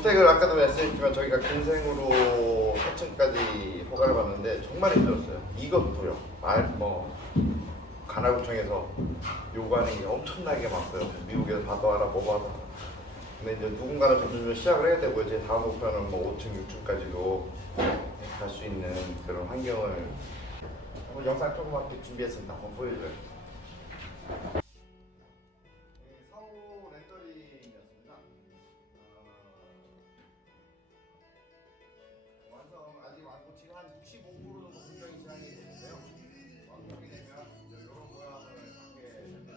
주택을 아까도 말씀드렸지만 저희가 근생으로 4층까지 허가를 받는데 정말 힘들었어요. 이것도요. 관할구청에서 요구하는 게 엄청나게 많고요. 미국에서 받아와라 뭐하라. 근데 이제 누군가는 점점 시작을 해야 되고 제 다음 목표는 뭐 5층, 6층까지도 갈 수 있는 그런 환경을 한번 영상 조그맣게 준비했습니다. 한번 보여줘요. 사후 렌더링이었습니다. 완성 아직 완고 지금 한 65% 정도 분명히 진행이 되는데요. 완성이 되면 이런 모양을 갖게 됩니다.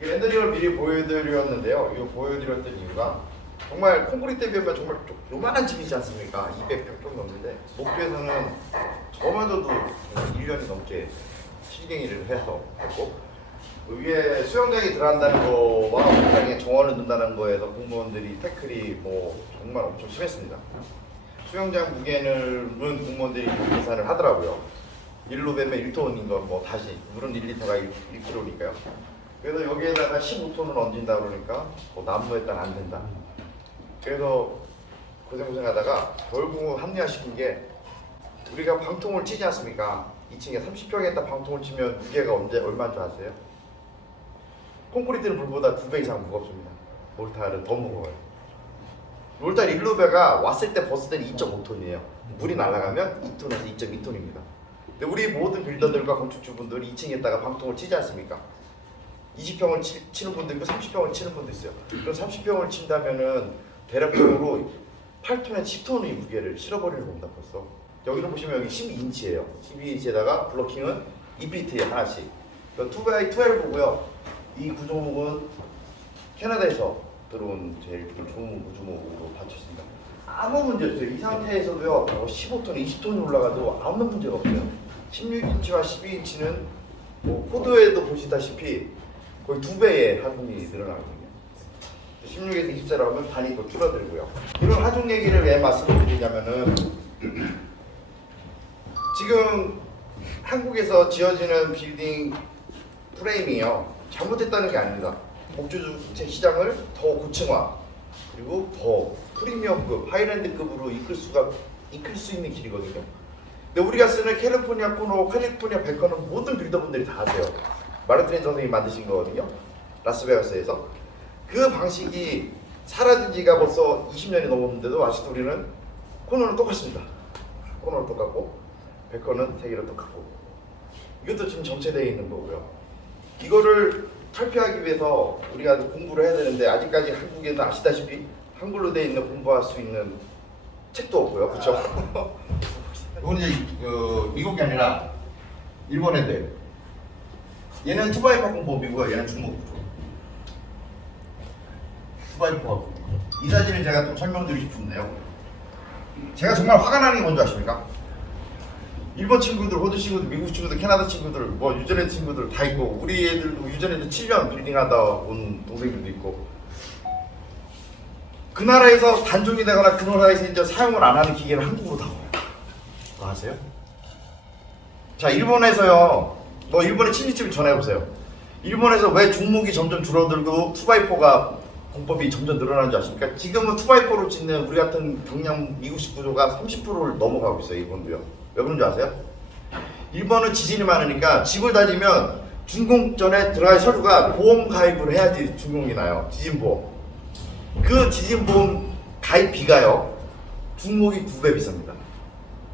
렌더링을 미리 보여드렸는데요. 이거 보여드렸던 이유가 정말 콘크리트에 비하면 정말 좀 요만한 집이지 않습니까? 200평 좀 넘는데 목표에서는 저마저도 1년이 넘게 실갱이를 해서 했고 위에 수영장이 들어간다는 거와 공장에 정원을 넣는다는 거에서 공무원들이 태클이 뭐 정말 엄청 심했습니다. 수영장 무게는 공무원들이 계산을 하더라고요. 1로 빼면 1톤인 건 뭐 다시 물은 1리터가 1kg니까요. 그래서 여기에다가 15톤을 얹는다 그러니까 뭐 나무에 따라 안 된다. 그래서 고생하다가 결국 합리화시킨 게 우리가 방통을 치지 않습니까? 2층에 30평에다 방통을 치면 무게가 얼마인 줄 아세요? 콘크리트는 물보다 2배 이상 무겁습니다. 몰타는 더 무거워요. 몰타 일루베가 왔을 때 벗을 때는 2.5톤이에요. 물이 날아가면 2톤에서 2.2톤입니다. 근데 우리 모든 빌더들과 건축주분들이 2층에다가 방통을 치지 않습니까? 20평을 치는 분도 있고 30평을 치는 분도 있어요. 그럼 30평을 친다면은 대략적으로 8톤에서 10톤의 무게를 실어버리는 겁니다. 벌써 여기를 보시면 여기 12인치예요. 12인치에다가 블로킹은 2피트에 하나씩. 2x12를 보고요. 이 구조목은 캐나다에서 들어온 제일 좋은 구조목으로 받쳤습니다. 아무 문제 없어요. 이 상태에서도요. 15톤, 20톤이 올라가도 아무 문제가 없어요. 16인치와 12인치는 뭐 코드에도 보시다시피 거의 2배의 하중이 늘어나거든요. 16에서 20세로 하면 반이 또 줄어들고요. 이런 하중 얘기를 왜 말씀드리냐면은 지금 한국에서 지어지는 빌딩 프레임이요. 잘못했다는 게 아닙니다. 목주주택 시장을 더 고층화 그리고 더 프리미엄급, 하이랜드급으로 이끌 수 있는 길이거든요. 근데 우리가 쓰는 캘리포니아 코너, 캘리포니아 베커는 모든 빌더분들이 다 아세요. 마르티넨 선생님이 만드신 거거든요. 라스베가스에서. 그 방식이 사라진 지가 벌써 20년이 넘었는데도 아직도 우리는 코너는 똑같습니다. 코너는 똑같고 베커는 세 개로 똑같고 이것도 지금 정체되어 있는 거고요. 이거를 탈피하기 위해서 우리가 공부를 해야 되는데 아직까지 한국에는 아시다시피 한글로 되어 있는 공부할 수 있는 책도 없고요. 그렇죠? 이건 이제 미국이 아니라 일본 애들. 얘는 2x4 공법이고요. 얘는 중목구조. 2x4. 이 사진을 제가 좀 설명드리고 싶은데요. 제가 정말 화가 나는 게 뭔지 아십니까? 일본 친구들, 호주 친구들, 미국 친구들, 캐나다 친구들, 뭐 뉴질랜드 친구들 다 있고 우리 애들도 뉴질랜드 7년 빌딩하다 온 동생들도 있고 그 나라에서 단종이 되거나 그 나라에서 이제 사용을 안 하는 기계를 한국으로 다 와요. 아세요? 자, 일본에서요. 뭐 일본의 친지집을 전해보세요. 일본에서 왜 중목이 점점 줄어들고 2x4가 공법이 점점 늘어나는 줄 아십니까? 지금은 2x4로 짓는 우리 같은 경량 미국식 구조가 30%를 넘어가고 있어요. 일본도요. 왜 그런 줄 아세요? 일본은 지진이 많으니까 집을 다지면 준공 전에 들어갈 서류가 보험 가입을 해야지 준공이 나요. 지진보험. 그 지진보험 가입비가요 중목이 2배 비쌉니다.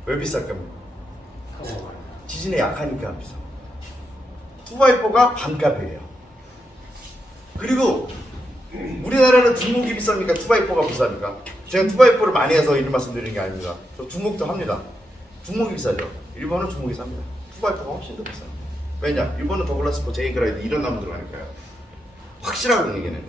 왜 비쌀까? 지진에 약하니까 안 비싸. 투바이퍼가 반값이에요. 그리고 우리나라는 중목이 비쌉니까? 투바이퍼가 비쌉니까? 제가 투바이퍼를 많이 해서 이런 말씀 드리는 게 아닙니다. 저 중목도 합니다. 중목이 비싸죠. 일본은 중목이 쌉니다. 투바이퍼가 훨씬 더 비싸요. 왜냐? 일본은 더글라스, 제이그라이드 이런 나무 들어가니까요. 확실하고 얘기는.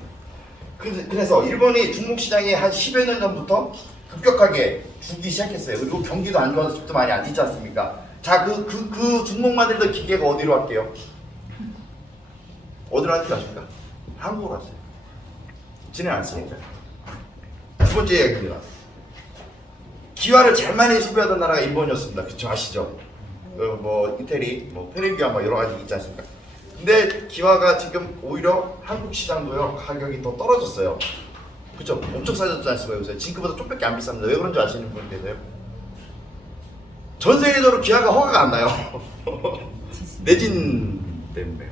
그래서 일본이 중목 시장이 한 10여 년 전부터 급격하게 죽기 시작했어요. 그리고 경기도 안 좋아서 집도 많이 안 짓지 않습니까? 자, 그 중목 만들던 기계가 어디로 갈게요? 어디로 하는지 아십니까? 한국으로 왔어요. 진행 안 쓰니까. 두 번째 이야기입니다. 기와를 제일 많이 소비하던 나라가 일본이었습니다. 그쵸, 아시죠? 뭐 이태리, 뭐 페르기아 뭐 여러 가지 있지 않습니까? 근데 기와가 지금 오히려 한국 시장도요 가격이 더 떨어졌어요. 그쵸? 엄청 싸졌지 않습니까? 요새 징크보다 좀밖에 안 비쌉니다. 왜 그런지 아시는 분 계세요? 전 세계적으로 기와가 허가가 안 나요. 내진 때문에.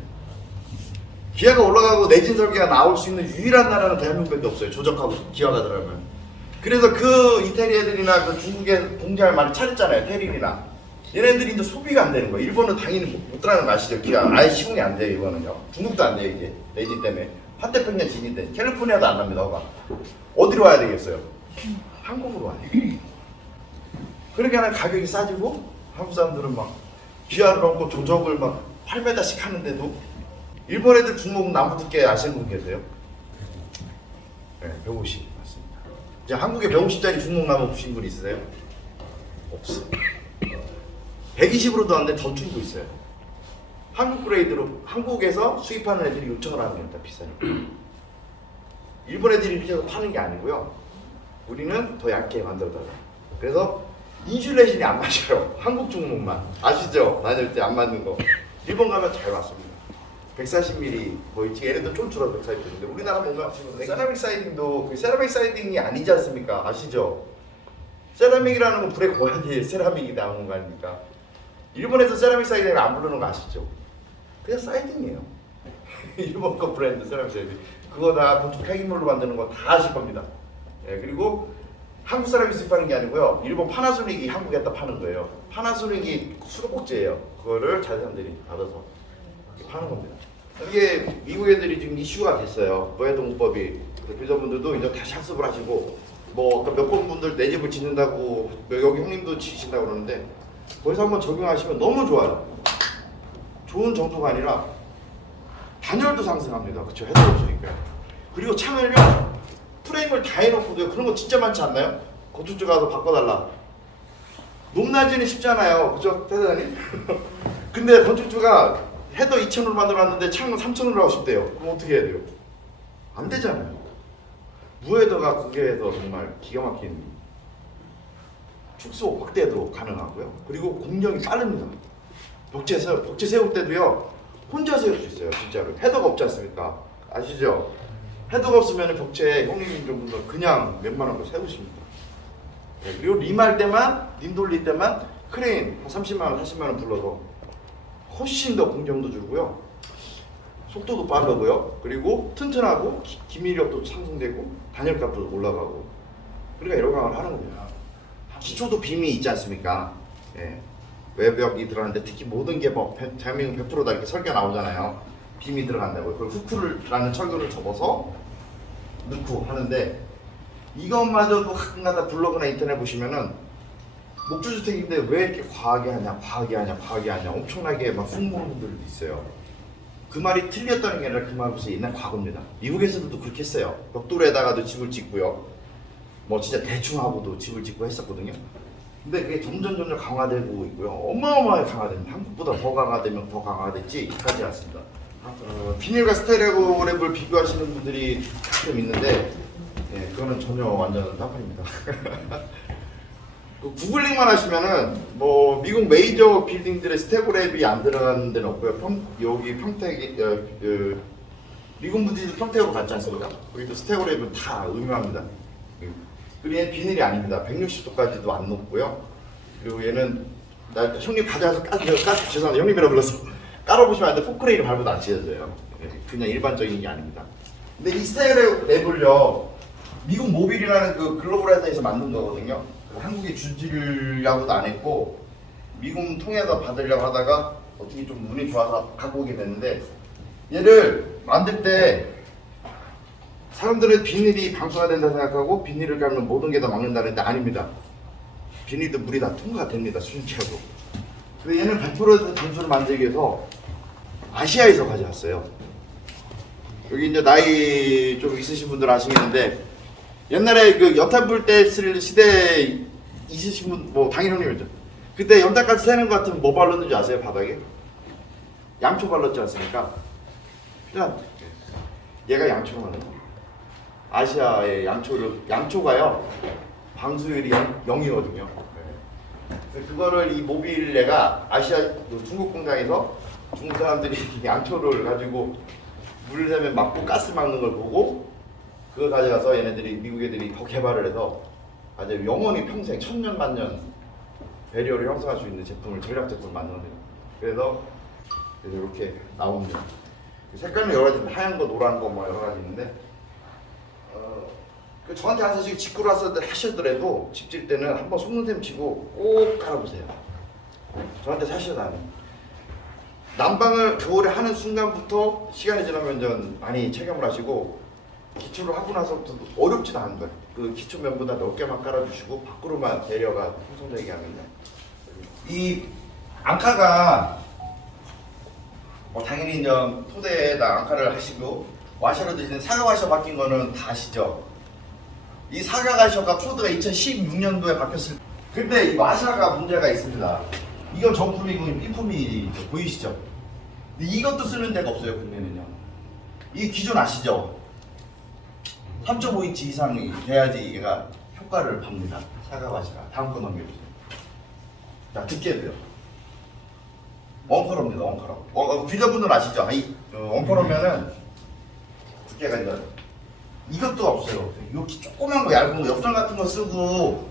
기아가 올라가고 내진 설계가 나올 수 있는 유일한 나라는 대한민국밖에 없어요. 조적하고 기아가 들어가면. 그래서 그 이태리 애들이나 그 중국에 공장을 많이 차렸잖아요. 테릴이나. 얘네들이 이제 소비가 안 되는 거예요. 일본은 당연히 못 들어가는 거 아시죠? 기아 아예 시공이 안 돼요. 이거는요. 중국도 안 돼요. 이게 내진 때문에. 환태평양 진인데 캘리포니아도 안 납니다. 허가. 어디로 와야 되겠어요? 한국으로 와야 돼요. 그러니까 하면 가격이 싸지고 한국 사람들은 막 기아를 넣고 조적을 막 8m씩 하는데도 일본 애들 중목 나무 두께 아시는 분 계세요? 네, 150 맞습니다. 이제 한국에 150짜리 중목 나무 보신 분 있으세요? 없어요. 120으로도 하는데 더 줄고 있어요. 한국 그레이드로 한국에서 수입하는 애들이 요청을 하는 게 다 비싸니까. 일본 애들이 이렇게 해서 파는 게 아니고요. 우리는 더 얇게 만들어달라. 그래서 인슐레이션이 안 맞아요. 한국 중목만. 아시죠? 다닐 때 안 맞는 거. 일본 가면 잘 맞습니다. 140mm 거의 얘네도 좀 줄어 140mm인데 우리나라 뭔가 세라믹 사이딩도 그 세라믹 사이딩이 아니지 않습니까? 아시죠? 세라믹이라는 건 불에 고야지 세라믹이 나오는 거 아닙니까? 일본에서 세라믹 사이딩을 안 부르는 거 아시죠? 그냥 사이딩이에요. 일본 거 브랜드 세라믹 사이딩 그거 다 건축 폐기물로 만드는 거 다 아실 겁니다. 예, 그리고 한국 사람이 수입하는 게 아니고요. 일본 파나소닉이 한국에다 파는 거예요. 파나소닉이 수도꼭지예요. 그거를 자회사들이 받아서 파는 겁니다. 이게 미국 애들이 지금 이슈가 됐어요. 노예동법이. 대표자분들도 이제 다시 학습을 하시고 뭐 몇 번 분들 내 집을 짓는다고 여기 형님도 지신다고 그러는데 거기서 한번 적용하시면 너무 좋아요. 좋은 정도가 아니라 단열도 상승합니다. 그쵸? 해도 없으니까. 그리고 창을요 프레임을 다 해놓고도 그런 거 진짜 많지 않나요? 건축주 가서 바꿔달라. 높낮이는 쉽잖아요. 그죠? 대단히. 근데 건축주가 헤더 2,000으로 만들어놨는데 창은 3,000으로 하고 싶대요. 그럼 어떻게 해야 돼요? 안 되잖아요. 무헤더가 국외에서 정말 기가 막힌 축소 확대도 가능하고요. 그리고 공정이 빠릅니다. 벽체 세울 때도요. 혼자 세울 수 있어요. 진짜로. 헤더가 없지 않습니까? 아시죠? 헤더가 없으면 벽체 형님 정도 그냥 몇만 원을 세우십니다. 네, 그리고 림할 때만, 림 돌릴 때만 크레인 한 30만 원, 40만 원 불러서 훨씬 더 공정도 주고요. 속도도 빠르고요. 그리고 튼튼하고 기밀력도 상승되고 단열값도 올라가고. 그러니까 여러 강을 하는 겁니다. 기초도 빔이 있지 않습니까? 예. 외벽이 들어가는데 특히 모든 게 뭐 대한민국 100%다 이렇게 설계가 나오잖아요. 빔이 들어간다고요. 그걸 후크라는 철근을 접어서 넣고 하는데 이것마저도 가끔가다 블로그나 인터넷 보시면은 목조주택인데 왜 이렇게 과하게 하냐 엄청나게 막 흉보는 분들도 있어요. 그 말이 틀렸다는 게 아니라 그 말은 옛날 과거입니다. 미국에서도 그렇게 했어요. 벽돌에다가도 집을 짓고요. 뭐 진짜 대충 하고도 집을 짓고 했었거든요. 근데 그게 점점 강화되고 있고요. 어마어마하게 강화됩니다. 한국보다 더 강화되면 더 강화됐지 가지 않습니다. 비닐과 스테레오랩을 비교하시는 분들이 가끔 있는데 예, 그거는 전혀 완전 딴판입니다. 구글링만 하시면은 뭐 미국 메이저 빌딩들의 스테고랩이 안 들어가는 데는 없고요. 여기 평택 미국 분들도 평택으로 갔지 않습니까? 여기도 스테고랩은 다 의무합니다. 그리고 얘는 비닐이 아닙니다. 160도까지도 안 높고요. 그리고 얘는 형님 가져와서 죄송합니다. 형님이라 불러서 깔아보시면 안 돼. 포크레인을 밟아도 안 찢어져요. 그냥 일반적인 게 아닙니다. 근데 이 스테고랩을요 미국 모빌이라는 그 글로벌 회사에서 만든 거거든요. 한국에 주지려고도 안 했고 미국 통해서 받으려고 하다가 어떻게 좀 운이 좋아서 갖고 오게 됐는데, 얘를 만들 때 사람들은 비닐이 방수가 된다 생각하고 비닐을 깔면 모든 게 다 막는다는데 아닙니다. 비닐도 물이 다 통과가 됩니다. 순치하고. 근데 얘는 100% 방수를 만들기 위해서 아시아에서 가져왔어요. 여기 이제 나이 좀 있으신 분들 아시겠는데, 옛날에 그 연탄 불 때 쓸 시대 있으신 분, 뭐 당연 형님이죠. 그때 연탄까지 새는 것 같으면 뭐 발랐는지 아세요? 바닥에? 양초 발랐지 않습니까? 그냥 얘가 양초로 만든 거예요. 아시아의 양초가요 방수율이 0이거든요. 그래서 그거를 이 모빌레가 아시아 중국 공장에서 중국 사람들이 양초를 가지고 물을 새면 막고 가스 막는 걸 보고 그걸 가져가서 얘네들이 미국 애들이 더 개발을 해서 아주 영원히 평생 천년 만년 배리어를 형성할 수 있는 제품을 전략 제품을 만들어내요. 그래서 이렇게 나옵니다. 색깔은 여러 가지, 하얀 거, 노란 거, 뭐 여러 가지 있는데, 저한테 한 사실 직구로 하시더라도 집 질 때는 한번 속눈썹 치고 꼭 깔아보세요. 저한테 사셔도 안 해요. 난방을 겨울에 하는 순간부터 시간이 지나면 좀 많이 체감을 하시고, 기초를 하고 나서부터 어렵지도 않은 거예요. 그 기초 면보다 몇 개만 깔아주시고 밖으로만 배려가 형성되게 하면요. 이 앙카가 당연히 이제 토대에다 앙카를 하시고 와셔로 드시는 사과 와셔 바뀐 거는 다 아시죠? 이 사과 와셔가 코드가 2016년도에 바뀌었을 때, 근데 이 와셔가 문제가 있습니다. 이건 정품이고 삐품이 보이시죠? 근데 이것도 쓰는 데가 없어요, 국내는요. 이 기준 아시죠? 3.5인치 이상이 돼야지 얘가 효과를 봅니다. 사과 와셔가. 다음 거 넘겨주세요. 자, 두께도요. 원커러입니다. 원커러. 빌더분들 아시죠? 원커러면은 두께가 이제 이것도 없어요. 이렇게 조그만 거 얇은 거 엽전 같은 거 쓰고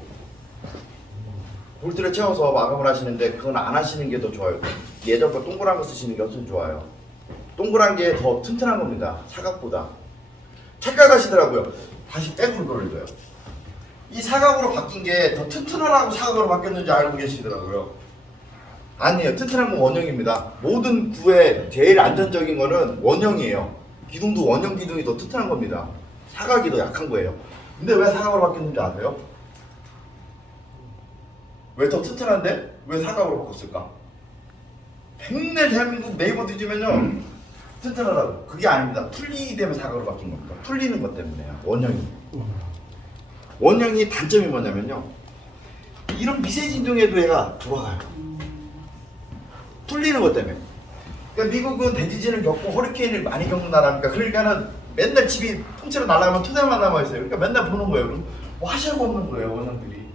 볼트를 채워서 마감을 하시는데 그건 안 하시는 게 더 좋아요. 예전 거 동그란 거 쓰시는 게 훨씬 좋아요. 동그란 게 더 튼튼한 겁니다. 사각보다. 착각하시더라고요. 다시 백으로 돌려줘요. 이 사각으로 바뀐 게 더 튼튼하라고 사각으로 바뀌었는지 알고 계시더라고요. 아니에요. 튼튼한 건 원형입니다. 모든 구에 제일 안전적인 거는 원형이에요. 기둥도 원형 기둥이 더 튼튼한 겁니다. 사각이 더 약한 거예요. 근데 왜 사각으로 바뀌었는지 아세요? 왜 더 튼튼한데 왜 사각으로 바꿨을까? 백내 대한민국 네이버 뒤지면요 튼튼하다고. 그게 아닙니다. 풀리기 때문에 사각으로 바뀐 겁니다. 풀리는 것 때문에요. 원형이 단점이 뭐냐면요, 이런 미세진동에도 얘가 돌아가요. 풀리는 것 때문에. 그러니까 미국은 대지진을 겪고 허리케인을 많이 겪는 나라니까, 그러니까는 맨날 집이 통째로 날아가면 토대만 남아있어요. 그러니까 맨날 보는 거예요. 그럼 와셔가 없는 거예요, 원형들이.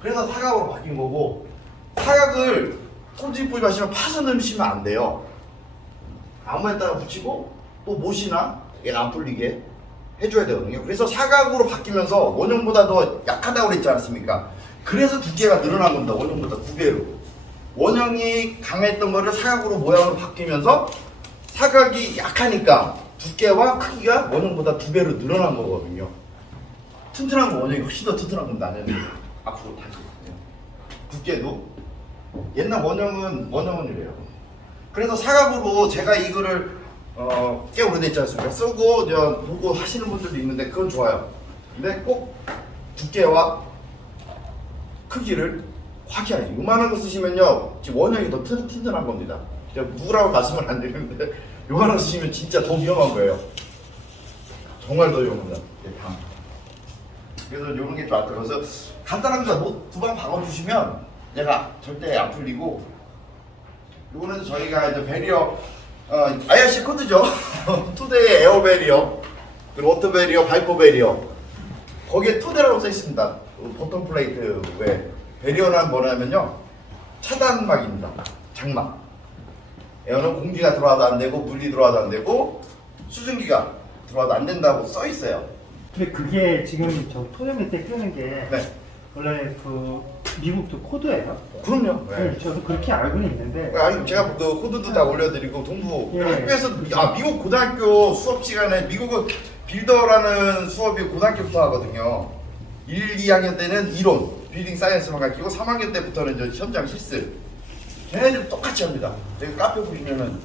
그래서 사각으로 바뀐 거고, 사각을 토지 구입하시면 파서 넣으시면 안 돼요. 나무에다가 붙이고 또 못이나 얘가 안 풀리게 해줘야 되거든요. 그래서 사각으로 바뀌면서 원형보다 더 약하다고 그랬지 않습니까? 그래서 두께가 늘어난 겁니다. 원형보다 2배로. 원형이 강했던 거를 사각으로 모양으로 바뀌면서 사각이 약하니까 두께와 크기가 원형보다 2배로 늘어난 거거든요. 튼튼한 거 원형이 훨씬 더 튼튼한 겁니다. 앞으로 다시 두께도 옛날 원형은 이래요. 그래서 사각으로 제가 이거를 꽤 오래됐지 않습니까? 쓰고 보고 하시는 분들도 있는데 그건 좋아요. 근데 꼭 두께와 크기를 확인해야지. 요만한 거 쓰시면요 지금 원형이 더 튼튼한 겁니다. 제가 누구라고 말씀을 안 드리는데 요만한 거 쓰시면 진짜 더 위험한 거예요. 정말 더 위험합니다. 그래서 요런 게 좀 아까워요. 그래서 간단합니다. 뭐 두 방 박아주시면 얘가 절대 안 풀리고, 요거는 저희가 이제 배리어 IRC 코드죠. 토대의 에어 배리어, 그리고 워터 배리어, 바이퍼 배리어. 거기에 토대라고 써 있습니다. 보통 플레이트 외 배리어는 뭐냐면요 차단막입니다. 장막. 에어는 공기가 들어와도 안 되고 물이 들어와도 안 되고 수증기가 들어와도 안 된다고 써 있어요. 근데 그게 지금 저 토요 밑에 뜨는 게 네. 원래 그 미국도 코드예요? 그럼요. 네. 저도 그렇게 알고는 있는데. 아니 제가 그 코드도 다 올려드리고 동부 예. 학교에서 미국 고등학교 수업 시간에 미국은 빌더라는 수업이 고등학교부터 하거든요. 1, 2학년 때는 이론, 빌딩 사이언스만 가르치고 3학년 때부터는 이제 현장 실습. 걔네들 똑같이 합니다. 여기 카페 보시면은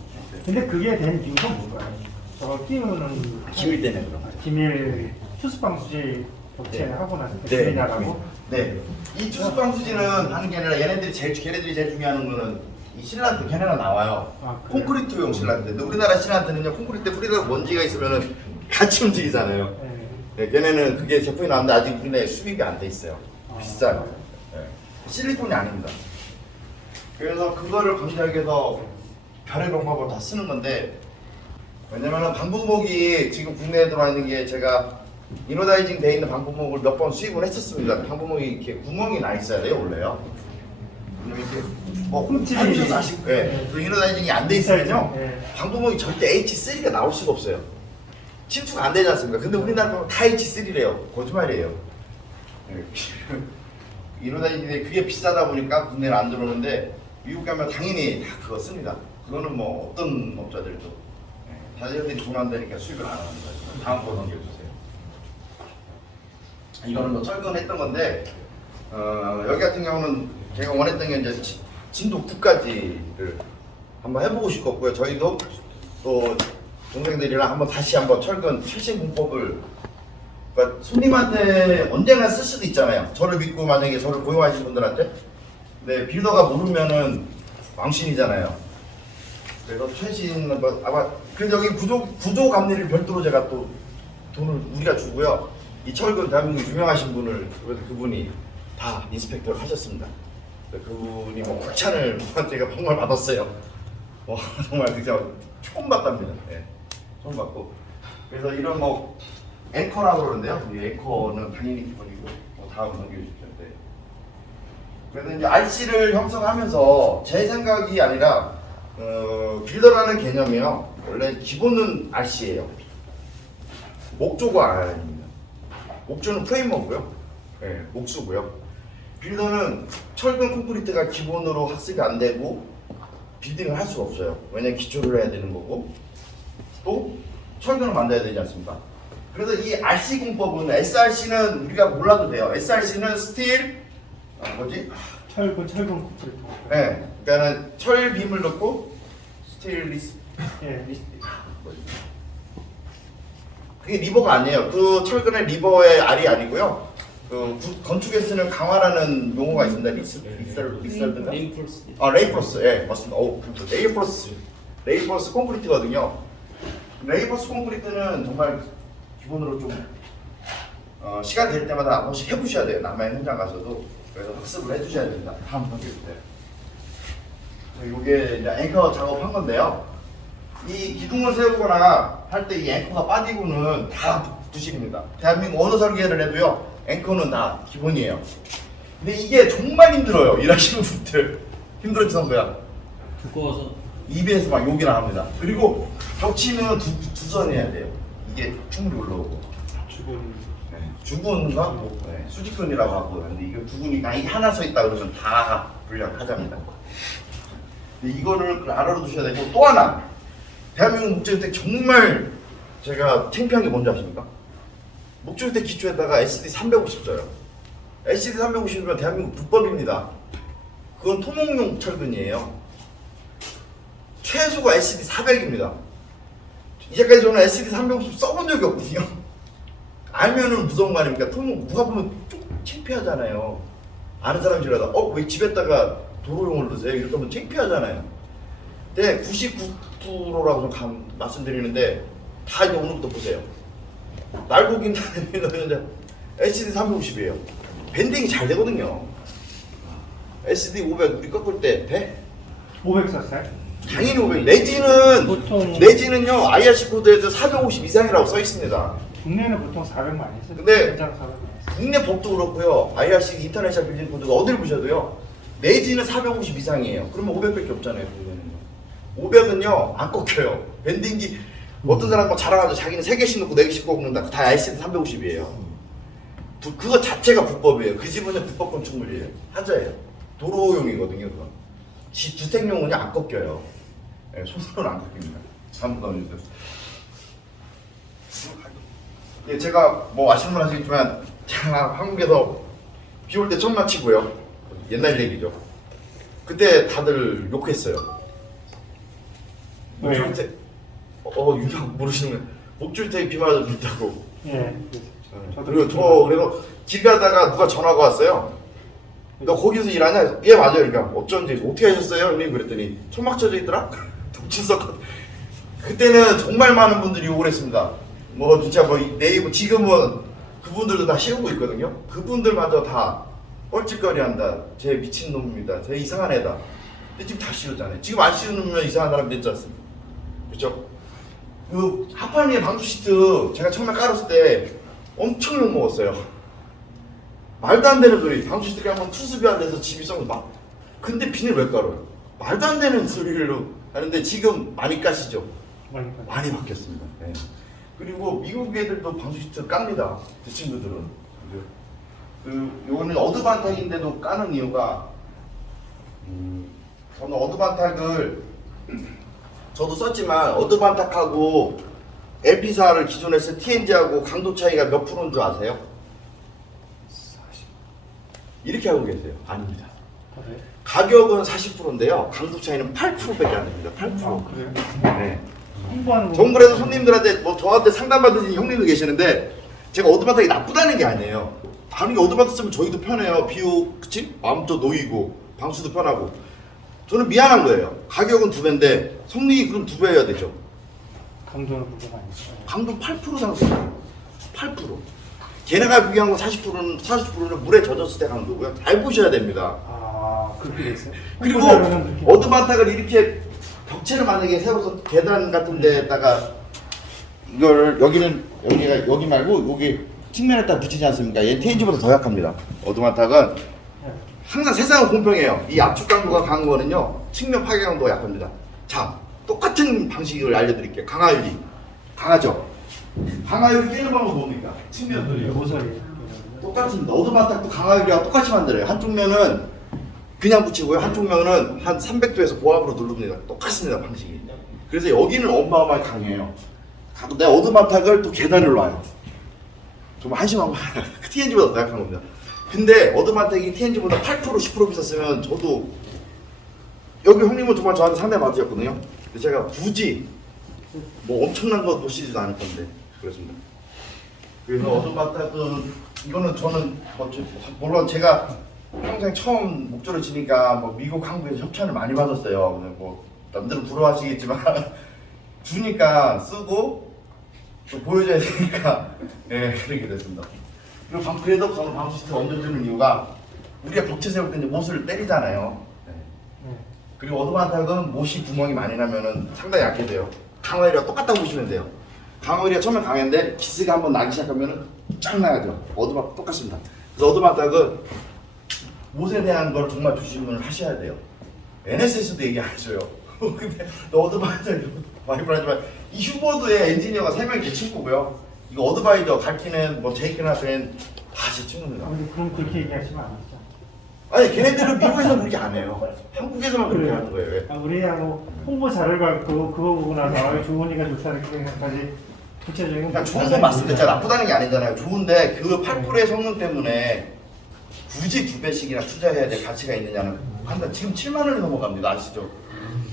근데 그게 된 이유가 뭔가요? 저거 띄우는 기밀 때문에 그런 거죠. 기밀 추수방수제 교체 네. 하고 나서 네. 기밀이라고? 네. 이 추수방수지는 하는 게 아니라 걔네들이 제일 중요한 거는 이 실란트 걔네가 나와요. 아, 그래요? 콘크리트용 실란트. 근데 우리나라 실란트는요 콘크리트 뿌리다가 먼지가 있으면은 같이 움직이잖아요. 네. 네, 걔네는 그게 제품이 나왔는데 아직 우리나라에 수입이 안 돼 있어요. 아. 비싸요. 네. 실리콘이 아닙니다. 그래서 그거를 방지하기 위해서 별의 방법을 다 쓰는 건데 왜냐면은 방부목이 지금 국내에 들어와 있는 게 제가 이노다이징 돼 있는 방부목을 몇 번 수입을 했었습니다. 방부목이 이렇게 구멍이 나 있어야 돼요 원래요. 이렇게 뭐 흠집이- 하면서 아시고, 네. 그 이노다이징이 안 돼 있으면요 네. 방부목이 절대 H3가 나올 수가 없어요. 침투가 안 되지 않습니까? 근데 우리나라 보면 다 H3래요. 거짓말이에요. 네. 이노다이징이 그게 비싸다 보니까 국내에 안 들어오는데 미국 가면 당연히 다 그거 씁니다. 그거는 뭐 어떤 업자들도 자기들이 돈 안 되니까 수입을 안 하는 거죠. 다음 거 넘겨주세요. 이거는 뭐 철근했던 건데 여기 같은 경우는 제가 원했던 게 이제 진도 9까지를 한번 해보고 싶었고요. 저희도 또 동생들이랑 한번 다시 한번 철근 최신 공법을 그러니까 손님한테 언젠가 쓸 수도 있잖아요. 저를 믿고 만약에 저를 고용하신 분들한테 네, 빌더가 모르면은 망신이잖아요. 그래서 최신 아마 그래서 여기 구조 감리를 별도로 제가 또 돈을 우리가 주고요. 이 철근 대한민국 유명하신 분을 그래서 그분이 다 인스펙터를 하셨습니다. 그분이 뭐 극찬을 제가 정말 받았어요. 정말 진짜 처음 봤답니다. 네, 처음 봤고 그래서 이런 뭐 앵커라고 그러는데요. 이 앵커는 당연히 기본이고 다음 넘겨주십시오. 네. 그래서 이제 RC를 형성하면서 제 생각이 아니라 빌더라는 개념이요. 원래 기본은 RC예요. 목조가 아닙니다. 목조는 프레임워크고요. 네, 목수고요. 빌더는 철근 콘크리트가 기본으로 학습이 안 되고 빌딩을 할 수가 없어요. 왜냐면 기초를 해야 되는 거고 또 철근을 만들어야 되지 않습니까? 그래서 이 RC 공법은 SRC는 우리가 몰라도 돼요. SRC는 스틸 뭐지? 철근 콘크리트. 네, 그러니까는 철빔을 넣고 스틸 예. 뭐지? 그게 리버가 아니에요. 그 철근의 리버의 알이 아니고요. 그 건축에 쓰는 강화라는 용어가 있습니다. 리설든가? 레인폴스. 아 레인포스, 예 맞습니다. 레인포스 콘크리트거든요. 레인포스 콘크리트는 정말 기본으로 좀 시간 될 때마다 한 번씩 해보셔야 돼요. 남의 현장 가서도 그래서 학습을 해주셔야 됩니다. 다음 넘겨주세요. 이게 이제 앵커 작업한 건데요. 이 기둥을 세우거나 할 때 이 앵커가 빠지고는 다 부식입니다. 대한민국 어느 설계를 해도요 앵커는 다 기본이에요. 근데 이게 정말 힘들어요. 일하시는 분들 힘들었지 선배야. 두꺼워서. 입에서 막 욕이나 합니다. 그리고 벽치는 두 선 해야 돼요. 이게 충분히 올라오고. 주군가? 네, 수직근이라고 하고 근데 이거 두군이가 이게 하나 서 있다 그러면 다 분량하자입니다. 근데 이거를 알아두셔야 되고 또 하나 대한민국 목조주택 정말 제가 창피한 게 뭔지 아십니까? 목조주택 기초에다가 SD 350 써요. SD 350이면 대한민국 불법입니다. 그건 토목용 철근이에요. 최소가 SD 400입니다. 이제까지 저는 SD 350 써본 적이 없거든요. 알면은 무서운 거 아닙니까? 토목 누가 보면 좀 창피하잖아요. 아는 사람이라도 왜 집에다가 도로용을 넣으세요? 이렇게 하면 창피하잖아요. 근데 99%라고 좀 말씀드리는데 다 이제 오늘부터 보세요. 날고긴 다니는데 SD 350이에요. 밴딩이 잘 되거든요. SD 500 우리 꺾을 때 돼? 500 썼어요? 당연히 500. 내지는 보통 내지는요 IRC 코드에서 450 이상이라고 써 있습니다. 국내는 보통 400 많이 써요. 근데 현장 400 많이 써요. 국내 법도 그렇고요. IRC 인터내셔널 빌딩 코드가 어딜 보셔도요. 내지는 450 이상이에요. 그러면 500밖에 없잖아요. 500은요 안 꺾여요. 밴딩기 어떤 사람 막 자랑하죠. 자기는 3개씩 넣고 4개씩 꺾는다. 다 IRC 350이에요. 그거 자체가 불법이에요. 그 집은요 불법 건축물이에요. 하자예요. 도로용이거든요. 그건. 주택용은요 안 꺾여요. 네, 소설은 안 꺾입니다. 다음 넘겨주세요. 예, 제가 뭐 아시는 분 아시겠지만 제가 한국에서 비 올 때 천막 치고요. 옛날 얘기죠. 그때 다들 욕했어요. 왜요? 목줄 때 유명 모르시는 거예요. 목줄 때 비 맞아도 된다고. 예. 그리고 그래서 길 가다가 누가 전화가 왔어요. 너 거기서 일하냐? 예 맞아요. 그러니까 어쩐지 어떻게 하셨어요? 형님 그랬더니 천막 쳐져 있더라. 동친석. 그때는 정말 많은 분들이 욕을 했습니다. 뭐 진짜 뭐 네이버 지금은 그분들도 다 씌우고 있거든요. 그분들마저 다 뻘짓거리한다. 쟤 미친 놈입니다. 쟤 이상한 애다. 근데 지금 다 씌우잖아요. 지금 안 씌우면 이상한 사람 됐지 않습니까? 그렇죠? 그 하판 위에 방수 시트 제가 처음에 깔았을 때 엄청 욕 먹었어요. 말도 안 되는 소리. 방수 시트 깔면 투습이 안 돼서 집이 썩고 막. 근데 비닐 왜 깔아요? 말도 안 되는 소리를 하는데 지금 많이 까시죠? 많이 바뀌었습니다. 네. 그리고 미국 애들도 방수 시트 깝니다. 그 친구들은. 요거는 어드반탁인데도 까는 이유가 저는 어드반탁을 저도 썼지만 어드반탁하고 LP사를 기존에 쓴 TNG하고 강도 차이가 몇 프로인 줄 아세요? 40. 이렇게 하고 계세요. 아닙니다. 가격은 40%인데요. 강도 차이는 8%밖에 안 됩니다. 8%. 그래요? 네. 홍보하는 거. 정부에서 손님들한테 뭐 저한테 상담받으신 형님도 계시는데 제가 어드반탁이 나쁘다는 게 아니에요. 다른 어드반탁 쓰면 저희도 편해요. 비오, 그치? 마음도 놓이고 방수도 편하고. 저는 미안한 거예요. 가격은 2배인데 성능이 그럼 2배 해야 되죠. 강조는 그거 아니죠. 강도 8% 상승해요. 8%. 걔네가 비교한 건 40%는 물에 젖었을 때 강도고요. 잘 보셔야 됩니다. 아, 그렇게 돼 있어요? 그리고 홍보자료는 그렇게 어드반탁을 이렇게 벽체를 만약에 세워서 계단 같은 데다가 이걸 여기 말고 여기 측면에다 붙이지 않습니까? 얘 TNG보다 더 약합니다. 어드반탁은 항상 세상은 공평해요. 이 압축 강도가 강한 거는요 측면 파괴 강도가 약합니다. 자, 똑같은 방식을 알려드릴게요. 강하유리 강하죠? 강하유리 깨는 방법은 뭡니까? 측면 돌려. 모서리. 똑같습니다. 어드반탁도 강하유리와 똑같이 만들어요. 한쪽 면은 그냥 붙이고요. 한쪽 면은 한 300도에서 고압으로 누릅니다. 똑같습니다. 방식이. 그래서 여기는 어마어마하게 강해요. 내 어드반탁을 또 계단을 놔요. 정말 한심한 거 TNG보다 더 약한 겁니다. 근데 어드반탁이 TNG보다 8% 10% 비쌌으면 저도 여기 형님은 정말 저한테 상당히 맞으셨거든요. 근데 제가 굳이 뭐 엄청난 거 놓치지도 않을 건데 그렇습니다. 그래서 어드반탁은 이거는 저는 물론 제가 평생 처음 목조를 치니까 뭐 미국 한국에서 협찬을 많이 받았어요. 근데 뭐 남들은 부러워하시겠지만 주니까 쓰고 또 보여줘야 되니까 예 그렇게 됐습니다. 그리고 그래도 저는 방수 시트 얹어주는 이유가 우리가 벽체 세울 때 이제 못을 때리잖아요. 네. 그리고 어드반탁은 못이 구멍이 많이 나면은 상당히 약해 돼요. 강화유리와 똑같다고 보시면 돼요. 강화유리가 처음에 강했는데 기스가 한번 나기 시작하면은 쫙 나가죠. 어드반탁 똑같습니다. 그래서 어드반탁은 못에 대한 걸 정말 조심을 하셔야 돼요. NSS도 얘기 안 해줘요. 근데 어드바이저 많이 불하지만 이 휴보드에 엔지니어가 3명이 제 친구고요. 이거 어드바이저 갈키는 뭐 제이크나 벤 다 제 친구입니다. 그럼 그렇게 얘기하시면 안 되죠. 아니 걔네들은 미국에서 그렇게 안 해요. 한국에서만 그렇게 하는 거예요. 아, 우리하고 홍보 자료를 갖고 그거 보고 나서 좋으니까 좋다는 생각까지 구체적인. 그러니까 좋은 건 맞습니다. 진짜 나쁘다는 게 아니잖아요. 좋은데 그 8%의 성능 때문에 굳이 2배씩이나 투자해야 될 가치가 있느냐는 판단. 지금 7만 원이 넘어갑니다. 아시죠?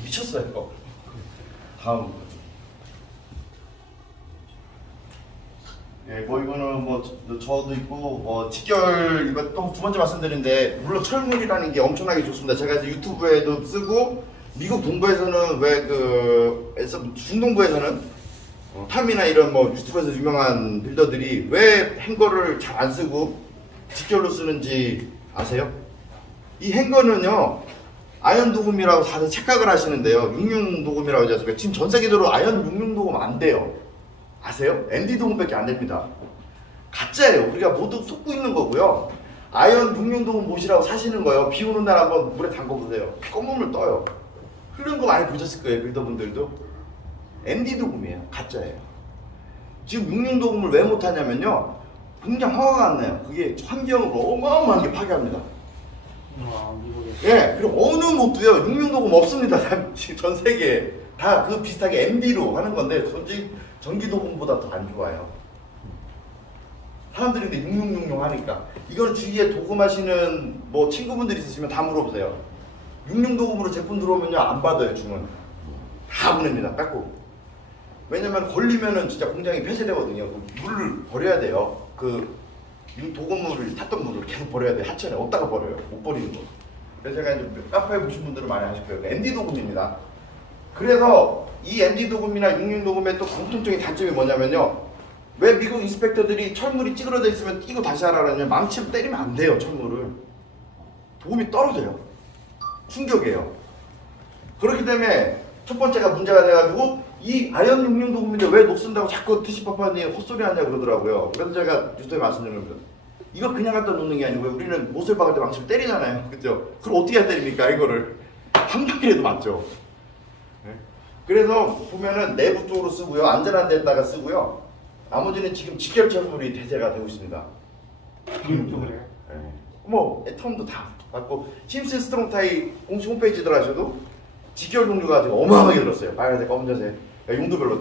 미쳤어요. 다음. 예, 뭐 이거는 뭐 저도 있고 뭐 직결 이거 또 2번째 말씀드리는데 물론 철물이라는 게 엄청나게 좋습니다. 제가 그래서 유튜브에도 쓰고 미국 동부에서는 중동부에서는 탐이나 이런 뭐 유튜브에서 유명한 빌더들이 왜 행거를 잘 안 쓰고 직결로 쓰는지 아세요? 이 행거는요 아연 도금이라고 다들 착각을 하시는데요. 66 도금이라고 하지 않습니까? 지금 전 세계적으로 아연 66 도금 안 돼요. 아세요? ND 도금밖에 안 됩니다. 가짜예요. 우리가 모두 속고 있는 거고요. 아연 66 도금 못이라고 사시는 거예요. 비 오는 날 한번 물에 담궈보세요. 검은 물 떠요. 흐르는 거 많이 보셨을 거예요. 빌더분들도. ND 도금이에요. 가짜예요. 지금 66 도금을 왜 못하냐면요. 굉장히 화가 안 나요. 그게 환경을 어마어마하게 파괴합니다. 예, 그리고 어느 못도요 66 도금 없습니다. 전 세계에 다 그 비슷하게 MD로 하는 건데 전기 도금보다 더 안 좋아요. 사람들이 근데 6666 하니까 이거는 주위에 도금하시는 뭐 친구분들 있으시면 다 물어보세요. 66 도금으로 제품 들어오면요 안 받아요 주문. 다 보냅니다. 깎고. 왜냐면 걸리면은 진짜 공장이 폐쇄되거든요. 물을 버려야 돼요. 그 도금물을 탔던 물을 계속 버려야 돼요. 하천에 없다가 버려요. 못 버리는 거. 그래서 제가 이제 카페에 보신 분들은 많이 아실 거예요. MD 도금입니다. 그래서 이 MD 도금이나 66 도금의 또 공통적인 단점이 뭐냐면요. 왜 미국 인스펙터들이 철물이 찌그러져 있으면 띄고 다시 하라 그러냐면 망치로 때리면 안 돼요. 철물을. 도금이 떨어져요. 충격이에요. 그렇기 때문에 첫 번째가 문제가 돼가지고 이 아연 66 도금인데 왜 녹슨다고 자꾸 트시파파니 헛소리 하냐 그러더라고요. 그래서 제가 유튜브에 말씀드리면 이거 그냥 갖다 놓는 게 아니고 우리는 못을 박을 때 망치로 때리잖아요. 그죠? 그걸 어떻게 해야 때립니까 이거를. 한 방이라도 맞죠. 네? 그래서 보면은 내부 쪽으로 쓰고요. 안전한 데다가 쓰고요. 나머지는 지금 직결 철물이 대세가 되고 있습니다. 이름도 그래요. 네. 뭐 애텀도 다 맞고 심슨 스트롱타이 공식 홈페이지 들어가셔도 직결 종류가 지금 어마어마하게 들었어요. 빨간색, 검정색, 용도별로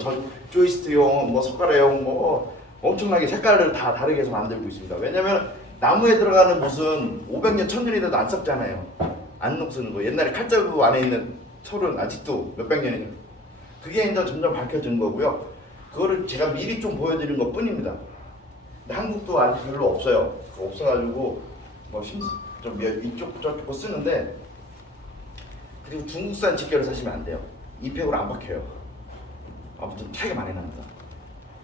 조이스트용, 뭐 석가래용, 뭐 엄청나게 색깔을 다 다르게 해서 만들고 있습니다. 왜냐면 나무에 들어가는 못은 500년, 1000년이 돼도 안 썩잖아요. 안 녹슬는 거. 옛날에 칼자루 안에 있는 철은 아직도 몇백 년이 그게 이제 점점 밝혀지는 거고요. 그거를 제가 미리 좀 보여드린 것 뿐입니다. 근데 한국도 아직 별로 없어요. 없어가지고 뭐 좀 이쪽 저쪽 거 쓰는데 그리고 중국산 직결을 사시면 안 돼요. 이팩으로 안 박혀요. 아무튼 차이가 많이 납니다.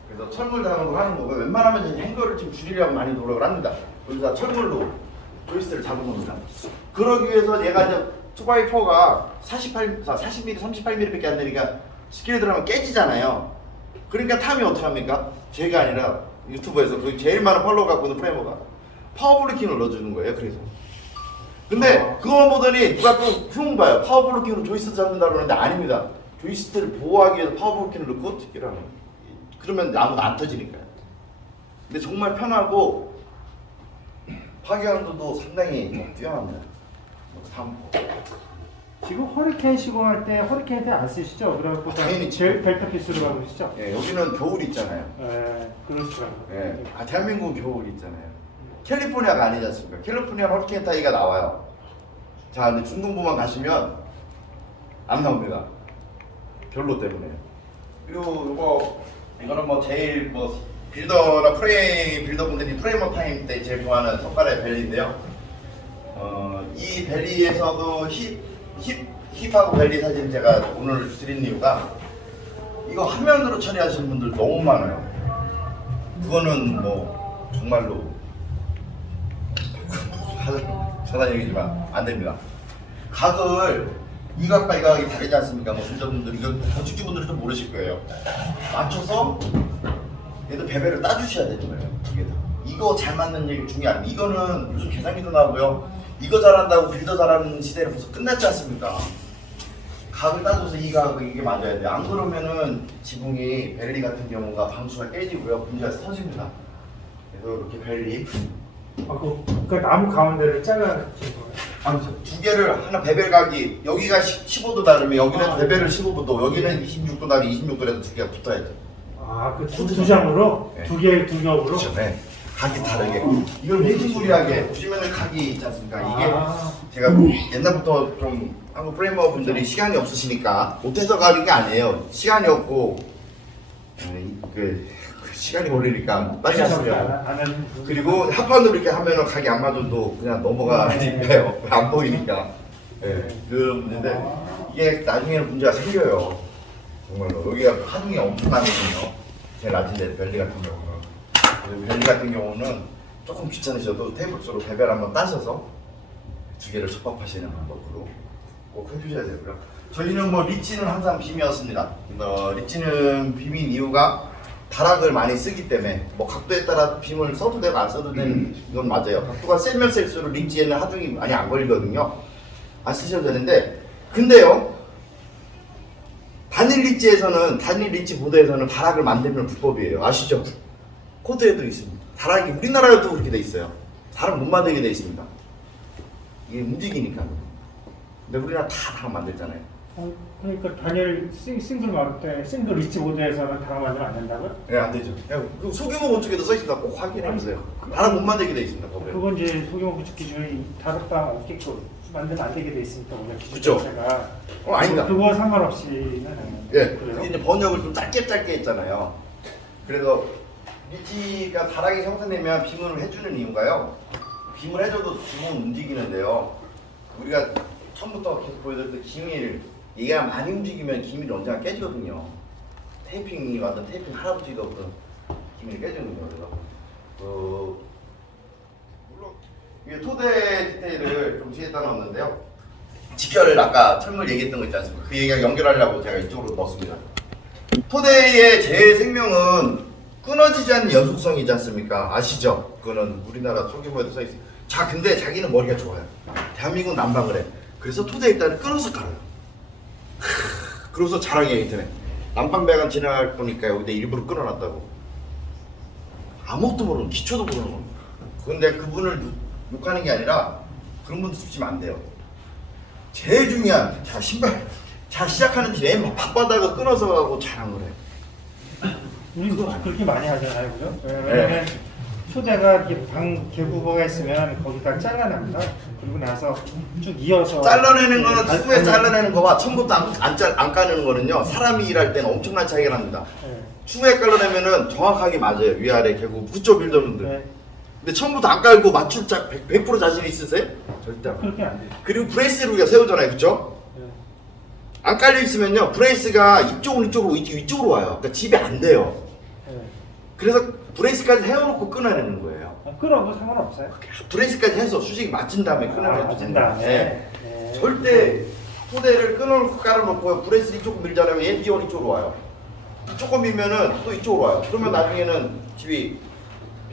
그래서 철물 작업을 하는 거고 웬만하면 행거를 좀 줄이려고 많이 노력을 합니다. 그래서 철물로 조이스를 잡은 겁니다. 그러기 위해서 얘가 이제 2x4가 40mm, 38mm밖에 안 되니까 스킬에 들어가면 깨지잖아요. 그러니까 탐이 어떡합니까? 제가 아니라 유튜브에서 그 제일 많은 팔로워 갖고 있는 프레머가 파워블로킹을 넣어주는 거예요. 그래서 근데 그거만 보더니 누가 또 흉 봐요. 파워블로킹으로 조이스트 잡는다고 그러는데 아닙니다. 조이스트를 보호하기 위해서 파워블로킹을 넣고 이러면 그러면 아무도 안 터지니까요. 근데 정말 편하고 파괴감도도 상당히 뛰어납니다. 지금 허리케인 시공할 때 허리케인 때 안 쓰시죠? 그래갖고 당연히 벨트 피스로 가고 계시죠? 예, 여기는 겨울이 있잖아요. 네, 그렇죠. 예, 대한민국은 겨울이 있잖아요. 캘리포니아가 아니지 않습니까? 캘리포니아 허리케인 타이가 나와요. 자, 근데 중동부만 가시면 안 나옵니다. 결로 때문에. 그리고 이거는 뭐 제일 뭐 빌더나 빌더분들이 프레이머 타임 때 제일 좋아하는 석가래 벨리인데요. 이 벨리에서도 힙하고 벨리 사진 제가 오늘 드린 이유가 이거 화면으로 처리하시는 분들 너무 많아요. 그거는 뭐 정말로 사단 얘기지만 안 됩니다. 각을 이 각과 이 각이 다르지 않습니까? 뭐 빌더분들 이거 건축주분들은 좀 모르실 거예요. 맞춰서 얘도 베벨을 따주셔야 되는 거예요. 이게 다. 이거 잘 맞는 얘기 중요한. 이거는 요즘 계산기도 나오고요. 이거 잘한다고 빌더 잘하는 시대는 벌써 끝났지 않습니까? 각을 따줘서 이 각을 이게 맞아야 돼. 안 그러면은 지붕이 벨리 같은 경우가 방수가 깨지고요. 문제가 터집니다. 그래서 이렇게 벨리. 그 나무 가운데를 잘라주신 거예요? 두 개를 하나 베벨 각이 여기가 15도 다르면 여기는 베벨을 15도, 여기는 26도 다르면 26도라도 두 개가 붙어야죠. 그 두 장으로? 네. 두 겹으로? 그렇죠. 네. 각이 다르게. 이걸 무리하게 보시면은 각이 있지 않습니까? 이게 제가 옛날부터 좀 한국 프레이머 분들이 시간이 없으시니까 못해서 가는 게 아니에요. 시간이 없고 시간이 걸리니까 빨리 하시면. 그리고 합판으로 이렇게 하면은 각이 안 맞아도 그냥 넘어가니까요. 안 보이니까. 네. 그런 문제인데 이게 나중에는 문제가 생겨요. 정말로 여기가 하중이 엄청나거든요. 제일 낮은 데 벨리 같은 경우는. 벨리 같은 경우는 조금 귀찮으셔도 테이블수로 베벨 한번 따셔서 두 개를 접합하시는 방법으로 꼭 해주셔야 되고요. 저희는 뭐 리치는 항상 빔이었습니다. 리치는 빔인 이유가 다락을 많이 쓰기 때문에 뭐 각도에 따라 빔을 써도 되고 안 써도 되는 이건 맞아요. 각도가 세면 셀수록 리치에는 하중이 많이 안 걸리거든요. 안 쓰셔도 되는데 근데요 단일 리치 보드에서는 다락을 만들면 불법이에요. 아시죠? 코드에도 있습니다. 다락이 우리나라에도 그렇게 돼 있어요. 다락 못 만들게 돼 있습니다. 이게 움직이니까. 근데 우리나라 다 다락 만들잖아요. 그러니까 단일 싱글 마루 때 싱글 위치보드에서는 다가 만들면 안 된다고요? 네, 안 되죠. 그 소규모 건축에도 써 있습니다. 꼭 확인해 보세요. 하나 못 만들게 돼 있습니다. 법에. 그건 이제 소규모 건축 기준이 다락방 없게끔 만들면 안 되게 돼 있으니까 원래 기준 그쵸. 자체가 아니다. 그거 상관없이는 예, 그래요? 그게 이제 번역을 좀 짧게 했잖아요. 그래서 위치가 다락이 형성되면 빔을 해주는 이유가요. 빔을 해줘도 기본 움직이는데요. 우리가 처음부터 계속 보여드렸던 기밀, 얘가 많이 움직이면 기밀이 언젠가 깨지거든요. 테이핑이 완전 테이핑 할아버지가 어떤 기밀이 깨지는 거예요. 그래서 물론 이게 토대 디테일을 좀 뒤에다 넣었는데요. 직결을 아까 철물 얘기했던 거 있지 않습니까? 그 얘기랑 연결하려고 제가 이쪽으로 넣었습니다. 토대의 제일 생명은 끊어지지 않는 연속성이지 않습니까? 아시죠? 그거는 우리나라 소규모에도 써 있어요. 자, 근데 자기는 머리가 좋아요. 대한민국 난방을 해. 그래서 토대 일단은 끊어서 깔아요. 그래서 자랑해 인터넷. 난방 배관 지나갈 거니까 여기다 일부러 끊어놨다고. 아무것도 모르는 기초도 모르는 겁니다. 근데 그분을 욕하는 게 아니라 그런 분들 습지면 안 돼요. 제일 중요한 자 신발 자 시작하는 뒤에 막 바빠다가 끊어서 가고 자랑을 해. 우리 그렇게 많이 하잖아요, 그죠? 왜냐면 토대가 이렇게 방 개구가 있으면 거기가 잘라납니다. 그리고 나서 쭉 이어서 잘라내는 거는 후에 잘라내는 거와 처음부터 안 까는 거는요. 사람이 일할 때는 엄청난 차이가 납니다. 네. 추후에 깔라내면은 정확하게 맞아요. 위아래 개구 그쪽 빌더분들. 네. 근데 처음부터 안 깔고 맞출 100% 자신 있으세요? 절대 안 돼요. 그렇게 안 돼요. 그리고 브레이스를 우리가 세우잖아요, 그렇죠? 네. 안 깔려 있으면요, 브레이스가 이쪽으로 위쪽으로 와요. 그러니까 집에 안 돼요. 네. 그래서 브레이스까지 세워놓고 끊어내는 거예요. 끊어도 상관없어요. 브레이스까지 해서 수직이 맞춘 다음에 끊어내는 맞은 다음에. 네. 네. 절대 토대를 끊어놓고 깔아놓고 브레이스 이쪽으로 밀잖아요. 얘 비원 이쪽으로 와요. 조금 밀면은 또 이쪽으로 와요. 그러면 나중에는 집이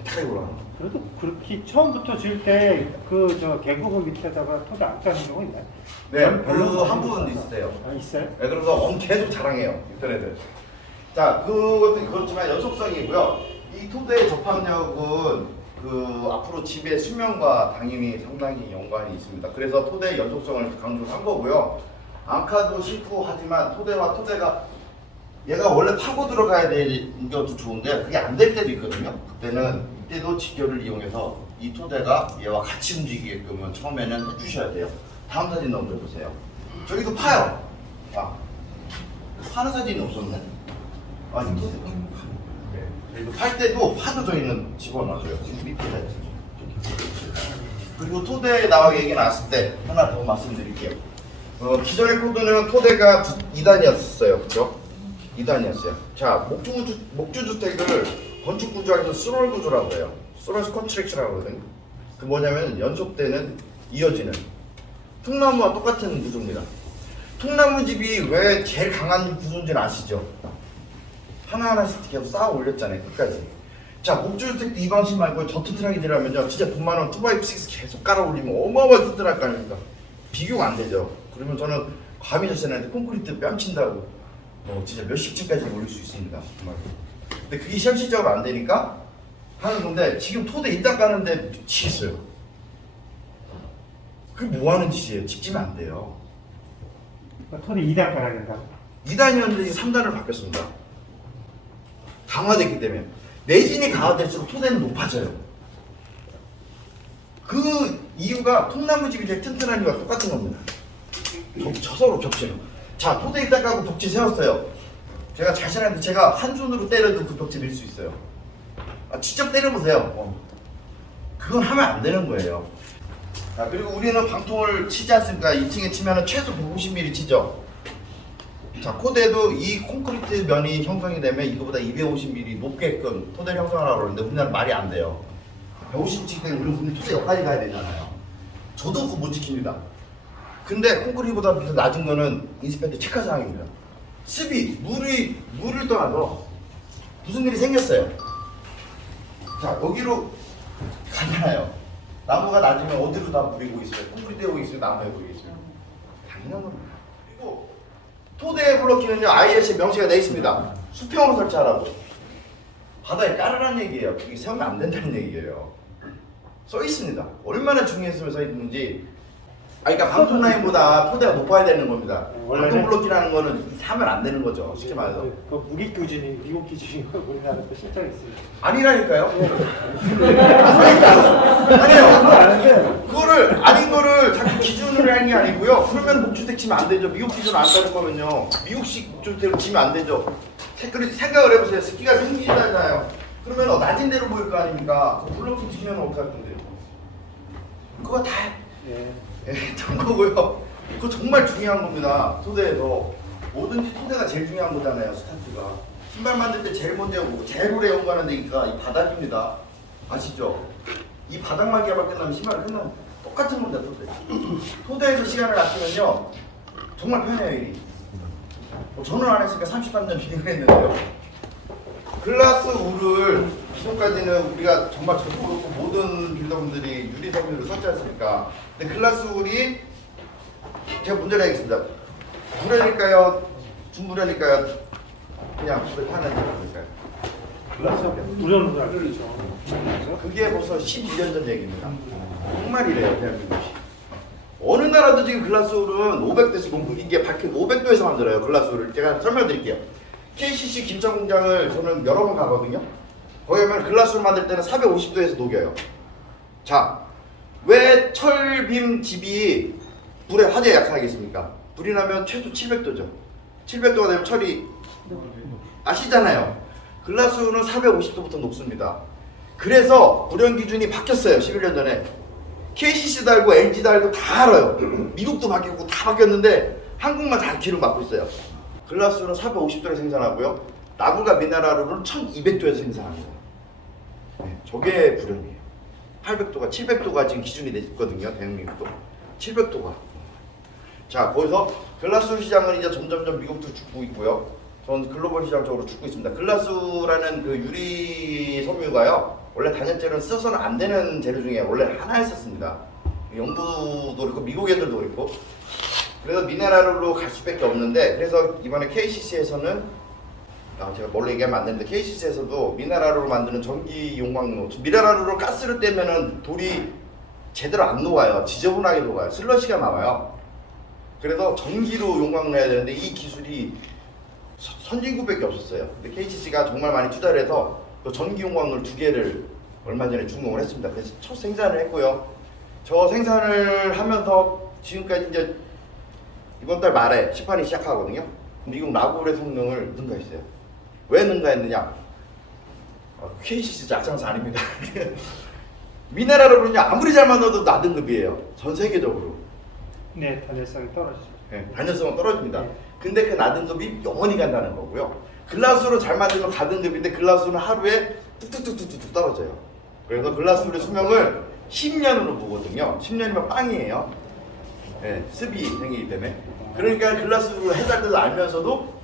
탁 올라가는 거예요. 그래도 그렇게 처음부터 지을 때 그 저 계곡을 밑에다가 토대 안 까는 경우 있나요? 네, 별로 한 분은 있으세요. 아, 있어요? 네, 그래서 계속 자랑해요 인터넷에. 자, 그것도 그렇지만 연속성이고요. 이 토대의 접합력은 그 앞으로 집의 수명과 당연히 상당히 연관이 있습니다. 그래서 토대의 연속성을 강조한 거고요. 앙카도 싫고 하지만 토대가 얘가 원래 파고 들어가야 되는 것도 좋은데 그게 안 될 때도 있거든요. 이때도 직결을 이용해서 이 토대가 얘와 같이 움직이게끔 처음에는 해주셔야 돼요. 다음 사진 넘겨보세요. 저기도 파요. 파는 사진이 없었네. 이 토대. 그리고 팔 때도 파도 저희는 집어넣어줘요. 밑에다 그리고 토대에 나와 얘기 나왔을 때 하나 더 말씀드릴게요. 기존의 코드는 토대가 2단이었어요. 그죠? 2단이었어요. 자, 목주주택을 건축구조학에서 스롤 구조라고 해요. 스롤 컨스트럭션이라고 하거든요. 그 뭐냐면 연속되는, 이어지는. 통나무와 똑같은 구조입니다. 통나무집이 왜 제일 강한 구조인지는 아시죠? 하나하나씩 계속 쌓아 올렸잖아요. 끝까지. 자, 목주주택도 이 방식 말고 저 튼튼하게 지으려면요. 진짜 돈 많으면 2x6 계속 깔아 올리면 어마어마하게 튼튼할 거 아닙니까? 비교가 안 되죠. 그러면 저는 감히 자신한테 콘크리트 뺨친다고 진짜 몇십 층까지 올릴 수 있습니다. 정말. 근데 그게 현실적으로 안 되니까 하는 건데 지금 토대 일단 까는데 미치겠어요. 그게 뭐 하는 짓이에요? 집 지면 안 돼요. 그러니까 토대 2단 깔아야 된다고. 2단이었는데 3단을 바뀌었습니다. 강화됐기 때문에. 내진이 강화될수록 토대는 높아져요. 그 이유가 통나무집이 제일 튼튼한 이유가 똑같은 겁니다. 서로 겹치는. 자, 토대 일단 까고 벽지 세웠어요. 제가 자신한테 제가 한 손으로 때려도 그 벽지 밀 수 있어요. 직접 때려보세요. 그건 하면 안 되는 거예요. 자, 그리고 우리는 방통을 치지 않습니까? 2층에 치면은 최소 150mm 치죠. 자, 코대도 이 콘크리트 면이 형성이 되면 이거보다 250mm 높게끔 토대를 형성하라고 그러는데 우리나라는 말이 안 돼요. 150mm 때문에 우리는 토대 여기까지 가야 되잖아요. 저도 그거 못 지킵니다. 근데 콘크리트보다 낮은 거는 인스펙터 체크 사항입니다. 습이, 물을 떠나서 무슨 일이 생겼어요. 자, 여기로 가잖아요. 나무가 낮으면 어디로 다 물이고 있어요? 콘크리트에 오고 있어요? 나무에 오고 있어요? 당연한 겁니다. 그리고 토대 블록키는요, IS에 명시가 되어 있습니다. 수평으로 설치하라고. 바다에 깔으라는 얘기예요. 이게 세우면 안 된다는 얘기예요. 써 있습니다. 얼마나 중요했으면 써 있는지. 그러니까 방통 라인보다 토대가 높아야 되는 겁니다. 원래는- 방통 블록이라는 거는 사면 안 되는 거죠. 쉽게 말해서. 그 무기 기준이 미국 기준이고 우리나라도 실정 있어요. 아니라니까요. 네. 아니에요. 그거 아는데 그거를 아닌 거를 자꾸 기준으로 하는 게 아니고요. 그러면 목주택 치면 안 되죠. 미국 기준 안 따를 거면요. 미국식 목주택으로 치면 안 되죠. 생각을 해보세요. 습기가 생기잖아요. 그러면 낮은 데로 보일 거 아닙니까? 블록킹 치면 어떻게 할 건데요? 그거 다 예. 된 거고요. 그거 정말 중요한 겁니다. 토대에서 뭐든지 토대가 제일 중요한 거잖아요. 스타트가 신발 만들 때 제일 먼저 오고 제일 오래 연구하는 데가 이 바닥입니다. 아시죠? 이 바닥만 개발 끝나면 신발은 끝나면 똑같은 겁니다. 토대에서 시간을 아끼면요 정말 편해요. 일이. 저는 안 했으니까 33년 비행을 했는데요. 글라스 울을 기존까지는 우리가 정말 저도 그렇고 모든 빌더분들이 유리 섬유를 썼지 않습니까? 근데 글라스 울이 제가 문제를 하겠습니다. 불연일까요? 중불연일까요? 그냥 불에 타는 거니까요. 그래서 무료로 알죠. 그게 벌써 12년 전 얘기입니다. 정말이래요, 대한민국이. 어느 나라도 지금 글라스울은 500도에서 이게 밝힌 500도에서 만들어요. 글라스울을 제가 설명드릴게요. KCC 김천 공장을 저는 여러 번 가거든요. 거기 가면 글라스울 만들 때는 450도에서 녹여요. 자, 왜 철빔 집이 불에 화재에 약하겠습니까? 불이 나면 최소 700도죠. 700도가 되면 철이 아시잖아요. 글라스울은 450도부터 녹습니다. 그래서 불연 기준이 바뀌었어요. 11년 전에. KCC 달고 LG 달고 다 알아요. 미국도 바뀌고 다 바뀌었는데 한국만 다 기름 막고 있어요. 글라스는 450도에 생산하고요. 나무가 미네랄로는 1200도에서 생산합니다. 네, 저게 불연이에요. 800도가 700도가 지금 기준이 됐거든요. 대한민국도 700도가. 자, 거기서 글라스 시장은 이제 점점점 미국도 죽고 있고요. 전 글로벌 시장 쪽으로 죽고 있습니다. 글라스라는 그 유리 섬유가요. 원래 단연재료는 써서는 안 되는 재료 중에 원래 하나였었습니다. 영국도 그렇고 미국 애들도 그렇고. 그래서 미네랄로 갈 수밖에 없는데 그래서 이번에 KCC에서는 제가 뭘로 얘기하면 안 되는데 KCC에서도 미네랄로 만드는 전기 용광로 미네랄로 가스를 떼면은 돌이 제대로 안 녹아요. 지저분하게 녹아요. 슬러시가 나와요. 그래서 전기로 용광로 해야 되는데 이 기술이 선진국밖에 없었어요. 근데 KCC가 정말 많이 투자를 해서 그 전기 용광로 2개를 얼마 전에 준공을 했습니다. 그래서 첫 생산을 했고요. 저 생산을 하면서 지금까지 이제 이번 달 말에 시판이 시작하거든요. 미국 라굴의 성능을 능가했어요. 왜 능가했느냐? KCC 작장사 아닙니다. 미네랄로는요 아무리 잘 만들어도 나등급이에요. 전 세계적으로. 네, 단열성이 떨어지죠. 네, 단열성은 떨어집니다. 근데 그 나등급이 영원히 간다는 거고요. 글라스로 잘 만들면 가등급인데 글라스는 하루에 뚝뚝뚝뚝뚝 떨어져요. 그래서 글라스의 수명을 10년으로 보거든요. 10년이면 빵이에요. 네, 습이 생기기 때문에. 그러니까 글라스로 해달라도 알면서도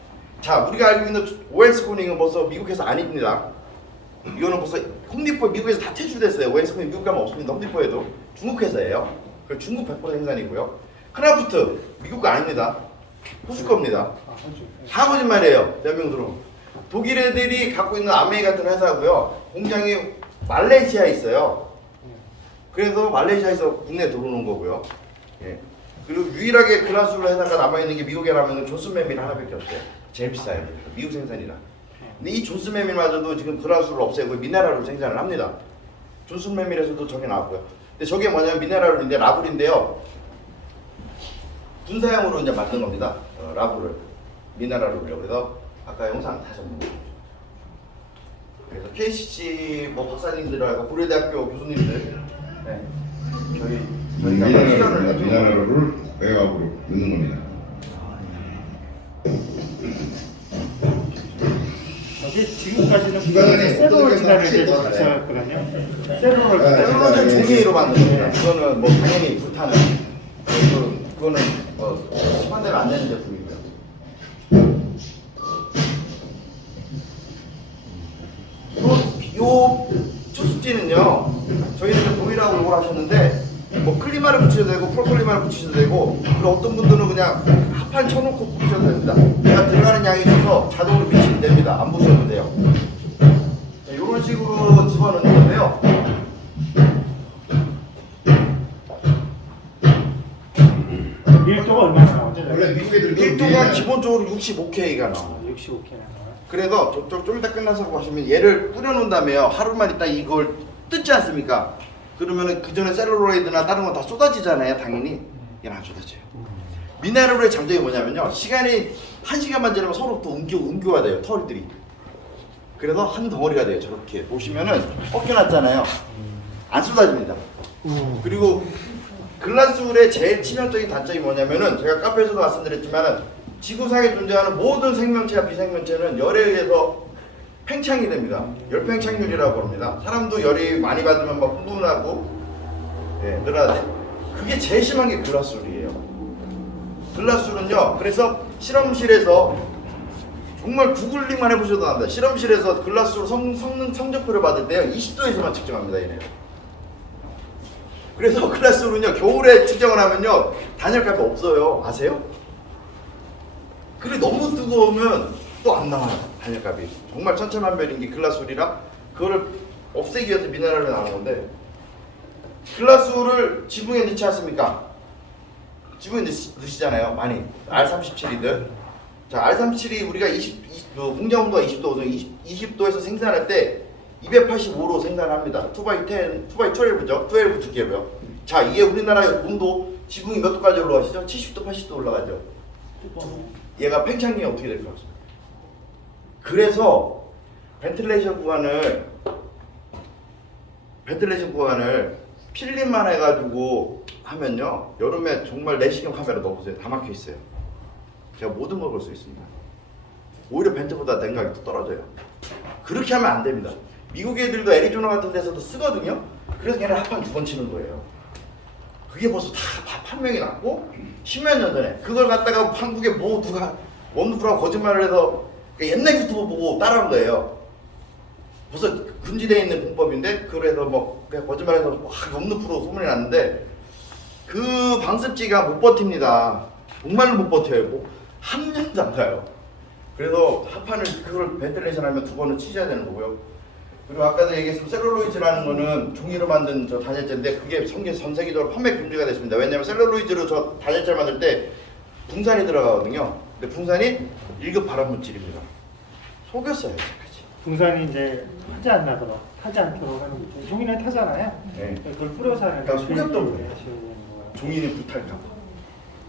자 우리가 알고 있는 오웬스코닝은 벌써 미국에서 안 입니다. 이거는 벌써 홈디포 미국에서 다 퇴출됐어요. 오웬스코닝 미국 가면 없습니다. 홈디포에도 중국 회사예요. 그 중국 100% 생산이고요. 크라프트 미국 거 아닙니다. 호주 겁니다. 다 거짓말이에요. 대한민국으로. 독일 애들이 갖고 있는 아메이 같은 회사고요. 공장이 말레이시아에 있어요. 그래서 말레이시아에서 국내에 들어오는 거고요. 예. 그리고 유일하게 글라스로 회사가 남아있는 게 미국에 가면 존슨매밀 하나밖에 없어요. 제일 비싸요. 미국 생산이라. 근데 이 존슨매밀마저도 지금 글라스를 없애고 미네랄로 생산을 합니다. 존슨매밀에서도 저게 나왔고요. 근데 저게 뭐냐면 미네랄인데 라굴인데요. 분사형으로 이제 만든 겁니다. 라굴을 미네랄로요. 그래서 아까 영상 다 전부. 그래서 KCC 뭐 박사님들하고 고려대학교 교수님들, 네. 저희가 시연을 해주고 미네랄을 외곽으로 넣는 겁니다. 저게 지금까지는 기관장님, 세로를 지나를 이제 어떻게 있었거든요. 세로를 때로는 종이로 만든 겁니다. 그거는 뭐 당연히 불타는 그거는 시판대로 안 되는 제품이고요. 요 투스티는요 저희는 보이라고 요걸 하셨는데 뭐 클리마를 붙이셔도 되고 프로클리마를 붙이셔도 되고 그리고 어떤 분들은 그냥 합판 쳐놓고 붙이셔도 됩니다. 내가 들어가는 양이 있어서 자동으로 미치면 됩니다. 안 부셔도 돼요. 이런 식으로 집어넣는 건데요. 온도가 기본적으로 65K가 나와요. 65K 나와요. 그래서 저쪽 좀 이따 끝나서 보시면 얘를 뿌려놓은 다음에 하루만 있다 이걸 뜯지 않습니까? 그러면은 그 전에 셀룰로이드나 다른 건 다 쏟아지잖아요, 당연히. 얘는 안 쏟아져요. 미네랄의 장점이 뭐냐면요, 시간이 1시간만 지나면 서로 또 옮겨야 돼요, 털들이. 그래서 한 덩어리가 돼요. 저렇게 보시면은 꺾여놨잖아요. 안 쏟아집니다. 그리고 글라스울의 제일 치명적인 단점이 뭐냐면은, 제가 카페에서도 말씀드렸지만은 지구상에 존재하는 모든 생명체와 비생명체는 열에 의해서 팽창이 됩니다. 열팽창률이라고 합니다. 사람도 열이 많이 받으면 막 흥분하고 늘어나지. 그게 제일 심한 게 글라스울이에요. 글라스울은요, 그래서 실험실에서 정말 구글링만 해보셔도 압니다. 실험실에서 글라스울 성능 성적표를 받을 때요 20도에서만 측정합니다, 얘네요. 그래서 글라스울은요 겨울에 측정을 하면요 단열값이 없어요. 아세요? 그래 너무 뜨거우면 또 안 나와요, 단열값이. 정말 천차만별인 게 글라스울이라 그거를 없애기 위해서 미네랄이 나오는 건데, 글라스울을 지붕에 넣지 않습니까? 지붕에 넣으시잖아요, 많이. R37이든. 자, R37이 우리가 공장 온도가 20도거든요. 20도에서 생산할 때 285로 생산합니다. 2x10, 2x12죠. 12 두께로요. 자, 이게 우리나라의 온도, 지붕이 몇 도까지 올라가시죠? 70도, 80도 올라가죠. 얘가 팽창력이 어떻게 될 것 같습니까? 그래서 벤틸레이션 구간을 필름만 해가지고 하면요, 여름에 정말 내시경 카메라 넣어보세요. 다 막혀 있어요. 제가 모든 걸 볼 수 있습니다. 오히려 벤트보다 냉각이 더 떨어져요. 그렇게 하면 안 됩니다. 미국 애들도 애리조나 같은 데서도 쓰거든요. 그래서 걔네 합판 2번 치는 거예요. 그게 벌써 다 판명이 났고 10몇 년 전에 그걸 갖다가 한국에 뭐 누가 원루프라고 거짓말을 해서 옛날 유튜브 보고 따라한 거예요. 벌써 금지되어 있는 공법인데 그래서 뭐 그냥 거짓말해서 원루프로 소문이 났는데 그 방습지가 못 버팁니다. 정말로 못 버텨요. 뭐 한 년도 안 가요. 그래서 합판을 그걸 벤틸레이션 하면 2번은 치셔야 되는 거고요. 그리고 아까도 얘기했지만 셀룰로이드라는 거는 종이로 만든 저 단열재인데 그게 전 세계적으로 판매 금지가 됐습니다. 왜냐면 셀룰로이드로 저 단열재를 만들 때 붕산이 들어가거든요. 근데 붕산이 1급 발암물질입니다. 속였어요, 지금까지. 붕산이 이제 타지 않도록 하는 거죠. 종이는 타잖아요. 네. 그걸 뿌려서 하는 그러니까 속였던 거예요. 거예요. 종이는 불탈까 봐.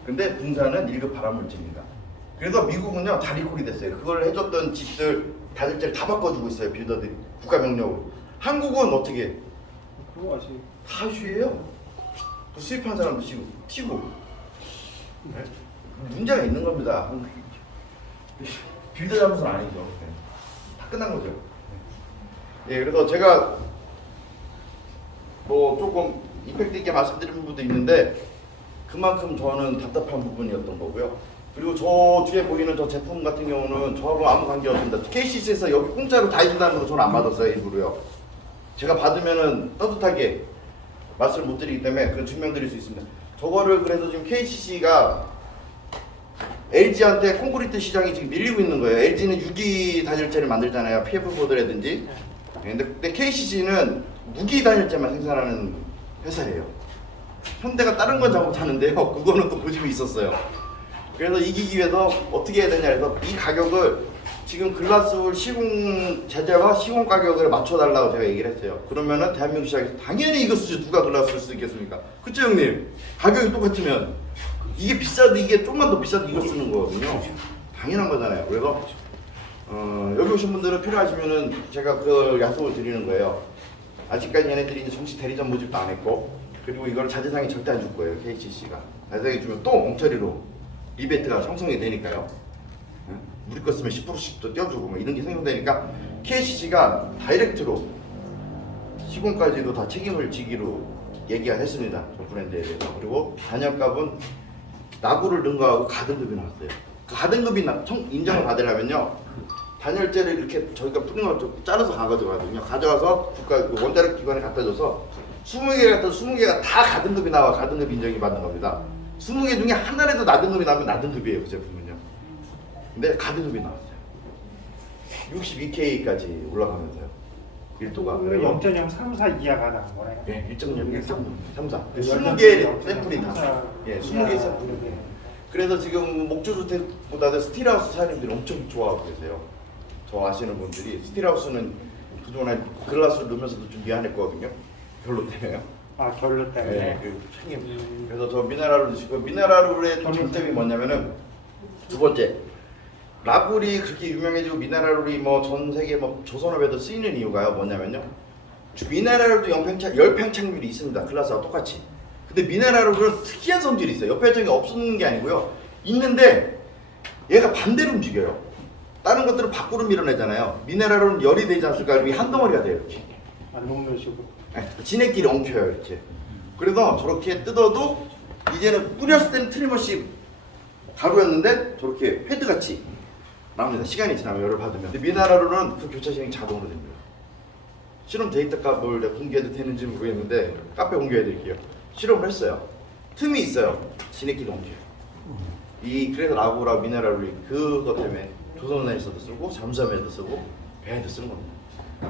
근데 붕산은 1급 발암물질입니다. 그래서 미국은요 다 리콜이 됐어요. 그걸 해줬던 집들 단열재를 다 바꿔주고 있어요, 빌더들이 국가명령으로. 한국은 어떻게 해? 그거 아직 다 휴예요. 또 수입한 사람도 지금 튀고. 문제가 있는 겁니다. 빌더 잘못은 아니죠. 다 끝난 거죠. 예, 그래서 제가 뭐 조금 임팩트 있게 말씀드린 부분도 있는데 그만큼 저는 답답한 부분이었던 거고요. 그리고 저 뒤에 보이는 저 제품 같은 경우는 저하고 아무 관계 없습니다. KCC에서 여기 공짜로 다 해준다는 거 저는 안 받았어요, 일부러요. 제가 받으면은 따뜻하게 말씀을 못 드리기 때문에 그런 증명드릴 수 있습니다. 저거를 그래서 지금 KCC가 LG한테 콘크리트 시장이 지금 밀리고 있는 거예요. LG는 유기 단열재를 만들잖아요, PF 보드라든지. 근데 KCC는 무기 단열재만 생산하는 회사예요. 현대가 다른 건 잘못하는데요, 그거는 또 고집이 있었어요. 그래서 이기기 위해서 어떻게 해야 되냐 해서 이 가격을 지금 글라스울 시공 제재와 시공 가격을 맞춰달라고 제가 얘기를 했어요. 그러면은 대한민국 시장에서 당연히 이거 쓰지 누가 글라스울 수 있겠습니까? 그쵸 형님? 가격이 똑같으면 이게 비싸도 이게 좀만 더 비싸도 이거 쓰는 거거든요. 당연한 거잖아요. 그래서 여기 오신 분들은 필요하시면은 제가 그 약속을 드리는 거예요. 아직까지 얘네들이 이제 정식 대리점 모집도 안 했고, 그리고 이걸 자재상에 절대 안 줄 거예요. KCC가 자재상에 주면 또 엉터리로 리베이트가 형성이 되니까요. 우리 거 쓰면 10%씩 또 떼어주고 뭐 이런 게 생성되니까 KCC가 다이렉트로 시공까지도 다 책임을 지기로 얘기가 했습니다. 저 브랜드에 대해서. 그리고 단열값은 나구를 넣은 거하고 가등급이 나왔어요. 그 가등급이 인정을 받으려면요, 단열재를 이렇게 저희가 뿌린 걸 잘라서 가져가거든요. 가져와서 국가 그 원자력 기관에 갖다 줘서 20개 갖다 20개가 다 가등급이 나와 가등급 인정이 받는 겁니다. 20개 중에 하나라도 나등급이 나면 나등급이에요, 그 제품은요. 근데 가등급이 나왔어요. 62K까지 올라가면서요. 1도가. 0.034 이하가 나온 거네요. 예, 1.0, 1.0, 34. 20개 샘플이 다. 예, 20개 샘플. 그래서 지금 목조주택보다도 스틸하우스 사장님들이 엄청 좋아하고 계세요. 저 아시는 분들이 스틸하우스는 그동안에 글라스를 넣으면서도 좀 미안했거든요. 별로 때문에요. 아 결로 때문에. 네, 그 형님. 그래서 저 미네랄을 넣으시고 미네랄의 또 장점이 뭐냐면은 두 번째 라굴이 그렇게 유명해지고 미네랄이 뭐 전 세계 뭐 조선업에도 쓰이는 이유가요 뭐냐면요 미네랄도 열팽창률이 있습니다. 글라스와 똑같이. 근데 미네랄은 특이한 성질이 있어요. 열팽창이 없는 게 아니고요 있는데 얘가 반대로 움직여요. 다른 것들은 밖으로 밀어내잖아요. 미네랄은 열이 되지 않습니까? 이 한 덩어리가 돼요 이렇게. 안 녹는 식으로. 지네끼리 엉켜요 이렇게. 그래서 저렇게 뜯어도 이제는 뿌렸을 때는 틀림없이 가루였는데 저렇게 패드같이 나옵니다. 시간이 지나면 열을 받으면. 근데 미네랄로는 그 교차 시행이 자동으로 됩니다. 실험 데이터 값을 내가 공개해도 되는지 모르겠는데 카페 공개해 드릴게요. 실험을 했어요. 틈이 있어요. 지네끼리 엉켜요. 그래서 라구라 미네랄이 그것 때문에 조선에서도 쓰고 잠수함에도 쓰고 배에도 쓰는 겁니다.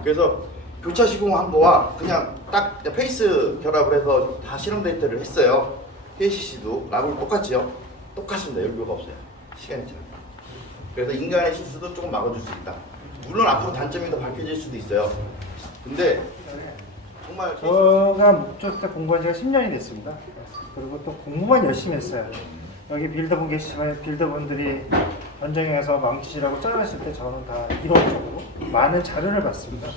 그래서 교차 시공한 거와 그냥 딱 페이스 결합을 해서 다 실험 데이터를 했어요. KCC도 라구랑 똑같지요? 똑같습니다. 열교가 없어요. 시간이 지나면. 그래서 인간의 실수도 조금 막아줄 수 있다. 물론 앞으로 단점이 더 밝혀질 수도 있어요. 근데 정말 제가 목조주택 공부한 지가 10년이 됐습니다. 그리고 또 공부만 열심히 했어요. 여기 빌더분 계시지만 빌더분들이 원정에서 망치라고 잘랐을 때 저는 다 이론적으로 많은 자료를 봤습니다.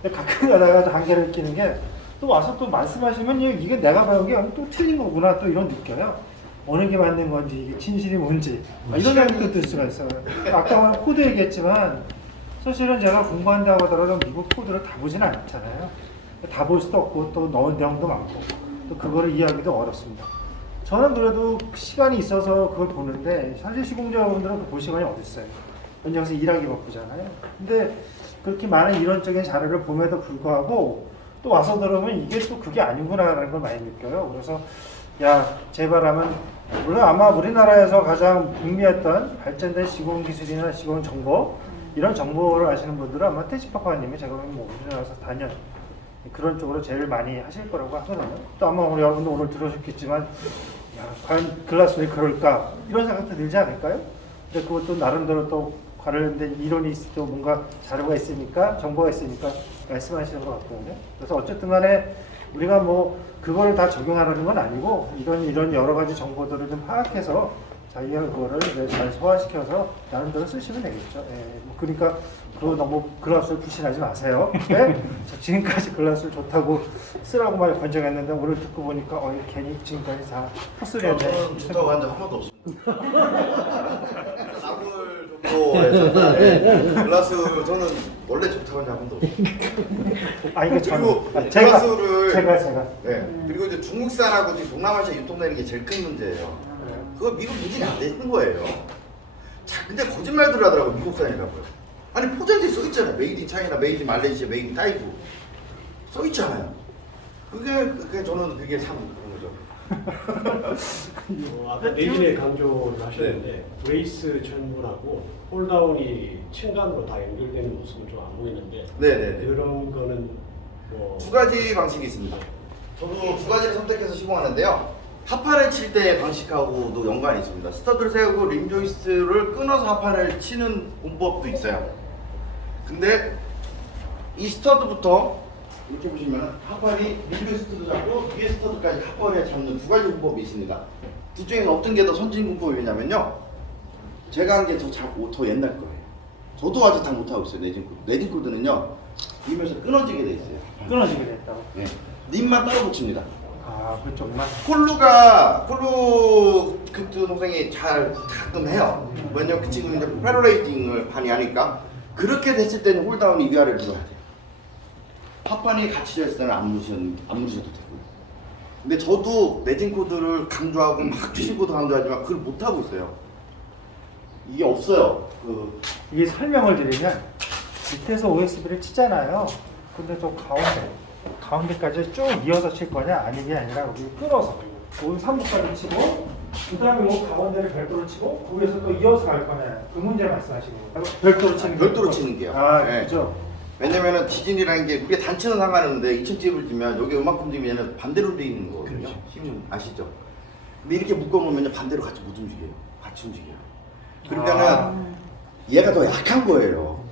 근데 가끔 가다가 한계를 느끼는 게 또 와서 또 말씀하시면 이게 내가 배운 게 또 틀린 거구나 또 이런 느껴요. 어느 게 맞는 건지 이게 진실이 뭔지 이런 생각도 들 수가 있어요. 아까 코드 얘기했지만 사실은 제가 공부한다고 하더라도 미국 코드를 다 보진 않잖아요. 다 볼 수도 없고 또 넣은 내용도 많고 또 그거를 이해하기도 어렵습니다. 저는 그래도 시간이 있어서 그걸 보는데 사실 시공자분들은 그 볼 시간이 어디 있어요. 현장에서 일하기 바쁘잖아요. 근데 그렇게 많은 이론적인 자료를 봄에도 불구하고 또 와서 들으면 이게 또 그게 아니구나라는 걸 많이 느껴요. 그래서 야 제발하면 물론 아마 우리나라에서 가장 북미했던 발전된 시공 기술이나 시공 정보 이런 정보를 아시는 분들은 아마 태지파파님이 제가 보면 뭐 우리나라에서 단연 그런 쪽으로 제일 많이 하실 거라고 하거든요. 또 아마 여러분도 오늘 들으셨겠지만 야, 과연 글라스 왜 그럴까 이런 생각도 들지 않을까요? 근데 그것도 나름대로 또 관련된 이론이 또 뭔가 자료가 있으니까 정보가 있으니까 말씀하시는 것 같거든요. 그래서 어쨌든 간에 우리가 뭐 그걸 다 적용하려는 건 아니고 이런 여러 가지 정보들을 좀 파악해서 자기가 그거를 잘 소화시켜서 나름대로 쓰시면 되겠죠. 예, 뭐 그러니까 그거 너무 글라스를 부신하지 마세요. 네? 지금까지 글라스를 좋다고 쓰라고 말 권장했는데 오늘 듣고 보니까 괜히 지금까지 다 헛소리였네. 저는 좋다고 한 적 한 번도 없습니다. 라굴 좋고 글라스 저는 원래 좋다고 한 적 한 번도 없습니다. 아 이거 그리고 제가 글라스를 그리고 이제 중국산하고 지금 동남아시아 유통되는 게 제일 큰 문제예요. 그거 미국 인증이 안 되는 거예요. 자, 근데 거짓말들 하더라고요. 미국산이라고요. 아니 포장지에 써있잖아요. 메이드 인 차이나, 메이드 인 말레이시아, 메이드 인 타이구 써있잖아요. 그게 저는 그게 참 그런 거죠. 아까 내진에 강조를 하셨는데 브레이스 전문하고 홀다운이 층간으로 다 연결되는 모습은 좀 안 보이는데 네네네. 그런 거는 뭐 두 가지 방식이 있습니다. 저도 두 가지를 선택해서 시공하는데요. 하판을 칠 때 방식하고도 연관이 있습니다. 스터드를 세우고 림 조이스트를 끊어서 하판을 치는 공법도 있어요. 근데 이 스터드부터 이렇게 보시면 하판이 림 조이스트도 잡고 위에 스터드까지 하판에 잡는 두 가지 공법이 있습니다. 둘 중에 어떤 게 더 선진 공법이냐면요. 제가 한 게 더 옛날 거예요. 저도 아직 다 못하고 있어요. 내진코드. 내진코드는요. 림에서 끊어지게 돼 있어요. 끊어지게 됐다고. 네. 림만 따로 붙입니다. 아 그쪽만. 콜루 그트 동생이 잘 가끔 해요. 왜냐면 그 친구는 이제 페로레이팅을 많이 하니까 그렇게 됐을 때는 홀다운이 위아래를 눌러야 돼요. 핫판이 같이 졌을 때는 안 누르셔도 되고. 근데 저도 내진 코드를 강조하고 막 최신 코드 강조하지만 그걸 못 하고 있어요. 이게 없어요. 이게 설명을 드리면 밑에서 OSB를 치잖아요. 근데 저 가운데까지 쭉 이어서 칠 거냐 아니게 아니라 여기 끊어서 여기 3부까지 치고 그 다음에 이 가운데를 별도로 치고 거기에서 또 이어서 갈 거냐 그 문제 말씀하시는 거예요? 별도로 치는 별도로 치는 게요. 아 네. 그죠. 왜냐면은 지진이라는 게 우리가 단체는 상관없는데 2층 집을 지면 여기 음악품 지면 반대로 돼 있는 거거든요. 힘은 아시죠? 근데 이렇게 묶어놓으면 반대로 같이 못 움직여요. 같이 움직여요. 그러니까는 얘가 더 약한 거예요.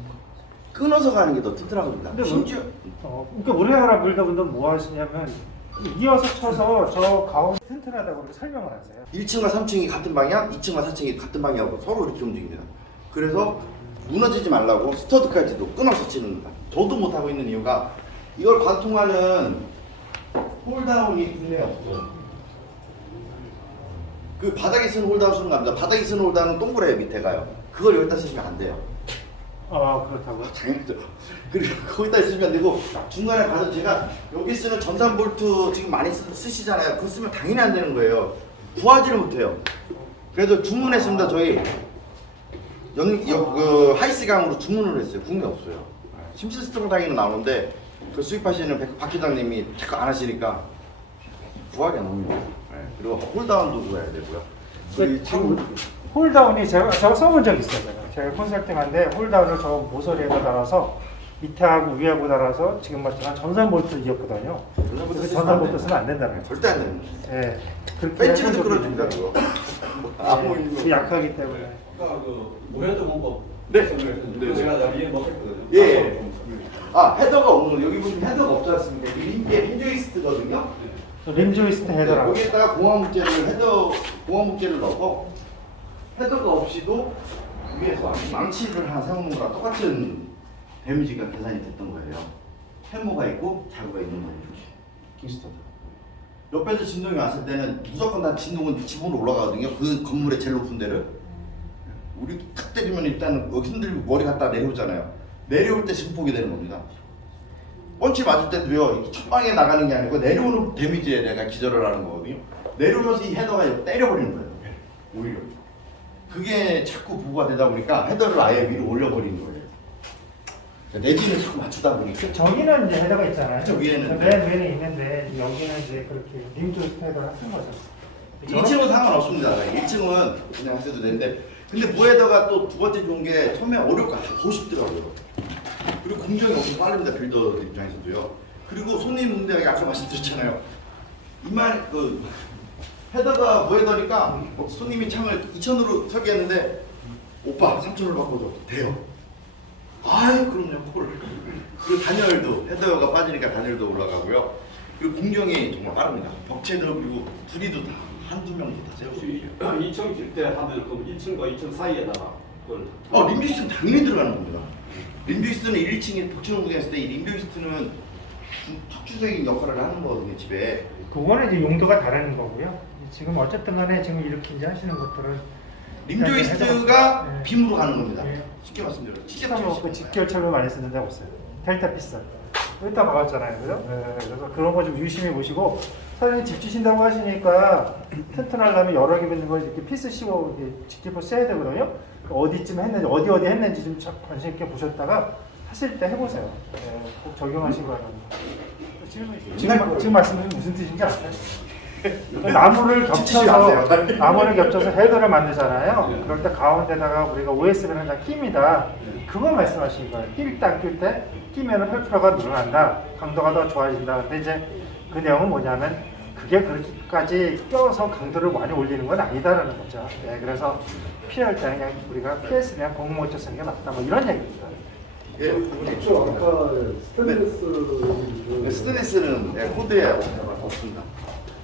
끊어서 가는 게 더 튼튼하거든요. 근데 심지어 그러니까 우리나라 빌더분들은 뭐 하시냐면 이어서 쳐서 저 가운데 튼튼하다고 그렇게 설명을 하세요. 1층과 3층이 같은 방향, 2층과 4층이 같은 방향으로 서로 이렇게 움직입니다. 그래서 무너지지 말라고 스터드까지도 끊어서 치는 거다. 저도 못하고 있는 이유가 이걸 관통하는 홀다운이 국내에 없어요. 그 바닥에 쓰는 홀다운 쓰는 겁니다. 바닥에 쓰는 홀다운은 동그래요. 밑에 가요. 그걸 여기다 쓰시면 안 돼요. 아 그렇다고요? 당연히죠. 그리고 거기다 쓰시면 안 되고 중간에 가서 제가 여기 쓰는 전산 볼트 지금 많이 쓰시잖아요. 그거 쓰면 당연히 안 되는 거예요. 구하지를 못해요. 그래서 주문했습니다. 저희 그 하이스강으로 주문을 했어요. 국내 없어요. 심시스템 당에는 나오는데 그 수입하시는 박 회장님이 자꾸 안 하시니까 구하기 안 옵니다. 네. 그리고 홀다운도 구해야 되고요. 그리고 지금 홀다운이 제가 써본 적 있어요. 제가 컨설팅한데 홀다운을 저 모서리에다 달아서 밑에하고 위하고 달아서 지금 말처럼 전산 볼트 이었거든요. 전산 볼트 쓰면 안 된다는 거죠. 절대 안 됩니다. 예, 그렇게 벤치로도 해본 적이 끌어줍니다. 있는데, 그거. 아무 의미 없어요. 약하기 때문에. 아까 그 무해도 문법 네. 네. 제가 다 이해 못했거든요. 예. 아 헤더가 없는 거. 여기 보시면 헤더가 없지 않습니까? 이게 림조이스트거든요. 림조이스트 헤더라고. 여기에다가 공항목재를 공항목재를 넣고 헤더가 없이도 위에서 망치를 하나 세우는 거랑 똑같은 데미지가 계산이 됐던 거예요. 해모가 있고 자구가 있는 거예요. 이렇게 킹스터드. 옆에서 진동이 왔을 때는 무조건 다 진동은 지붕으로 올라가거든요. 그 건물의 제일 높은 데를. 우리도 탁 때리면 일단 흔들고 머리 갖다 내려오잖아요. 내려올 때 증폭이 되는 겁니다. 펀치 맞을 때도요. 첫 방에 나가는 게 아니고 내려오는 데미지에 내가 기절을 하는 거거든요. 내려오면서 이 헤더가 때려버리는 거예요. 오히려. 그게 자꾸 보고가 되다 보니까 헤더를 아예 위로 올려버리는 거예요. 내지는 자꾸 맞추다 보니까. 저기는 이제 헤더가 있잖아요. 저 위에는. 맨 위에 있는데 여기는 이제 그렇게 림조이스트 헤더를 쓴 거죠. 1층은 상관없습니다. 1층은 그냥 하셔도 되는데 근데 무헤더가 또 두 번째 좋은 게 처음에 어렵고 하고 싶더라고요. 그리고 공정이 엄청 빠릅니다. 빌더 입장에서도요. 그리고 손님 문제가 아까 말씀드렸잖아요. 이만 그 헤더가 무헤더니까 손님이 창을 2,000으로 설계했는데 오빠 3,000으로 바꿔줘. 돼요. 아이 그럼요. 콜. 그리고 단열도 헤더가 빠지니까 단열도 올라가고요. 그리고 공정이 정말 빠릅니다. 벽체도 그리고 부리도 다 한두 명도 다 세우고 혹시 2층 질때 하면 그럼 1층과 2층 사이에다가 그걸 림조이스트는 당연히 들어가는 겁니다. 림조이스트는 1층에 복층을 구했을 때 이 림조이스트는 척추적인 역할을 하는 거거든요. 집에. 그거는 이제 용도가 다른 거고요. 지금 어쨌든 간에 지금 이렇게 이제 하시는 것들은 림조이스트가 네. 빔으로 가는 겁니다. 네. 쉽게 말씀드려요. 그 직결 철거 많이 쓰는 데가 없어요. 델타 피스. 여기다 박았잖아요. 그죠? 네, 그래서 그런 거 좀 유심히 보시고 사장님 집 주신다고 하시니까 튼튼하려면 여러 개 있는 걸 이렇게 피스 씌워 직접 써야 되거든요. 어디쯤 했는지 어디 했는지 좀 관심 있게 보셨다가 하실 때 해보세요. 네, 꼭 적용하시기 바랍니다. 지금 말씀드린 무슨 뜻인지 아세요? 나무를 겹쳐서 헤더를 만들잖아요. 그럴 때 가운데다가 우리가 OSB를 한 장 낍니다. 그걸 말씀하신 거예요. 낄때 끼면은 펄프로가 늘어난다. 강도가 더 좋아진다. 근데 이제 그 내용은 뭐냐면 그게 그렇게까지 껴서 강도를 많이 올리는 건 아니다라는 거죠. 네, 그래서 피할 때 그냥 우리가 피했으면 공모쳐 쓰는 게 낫다. 뭐 이런 얘기입니다. 예. 아까 스테인리스 스테인리스는 코드에 없습니다.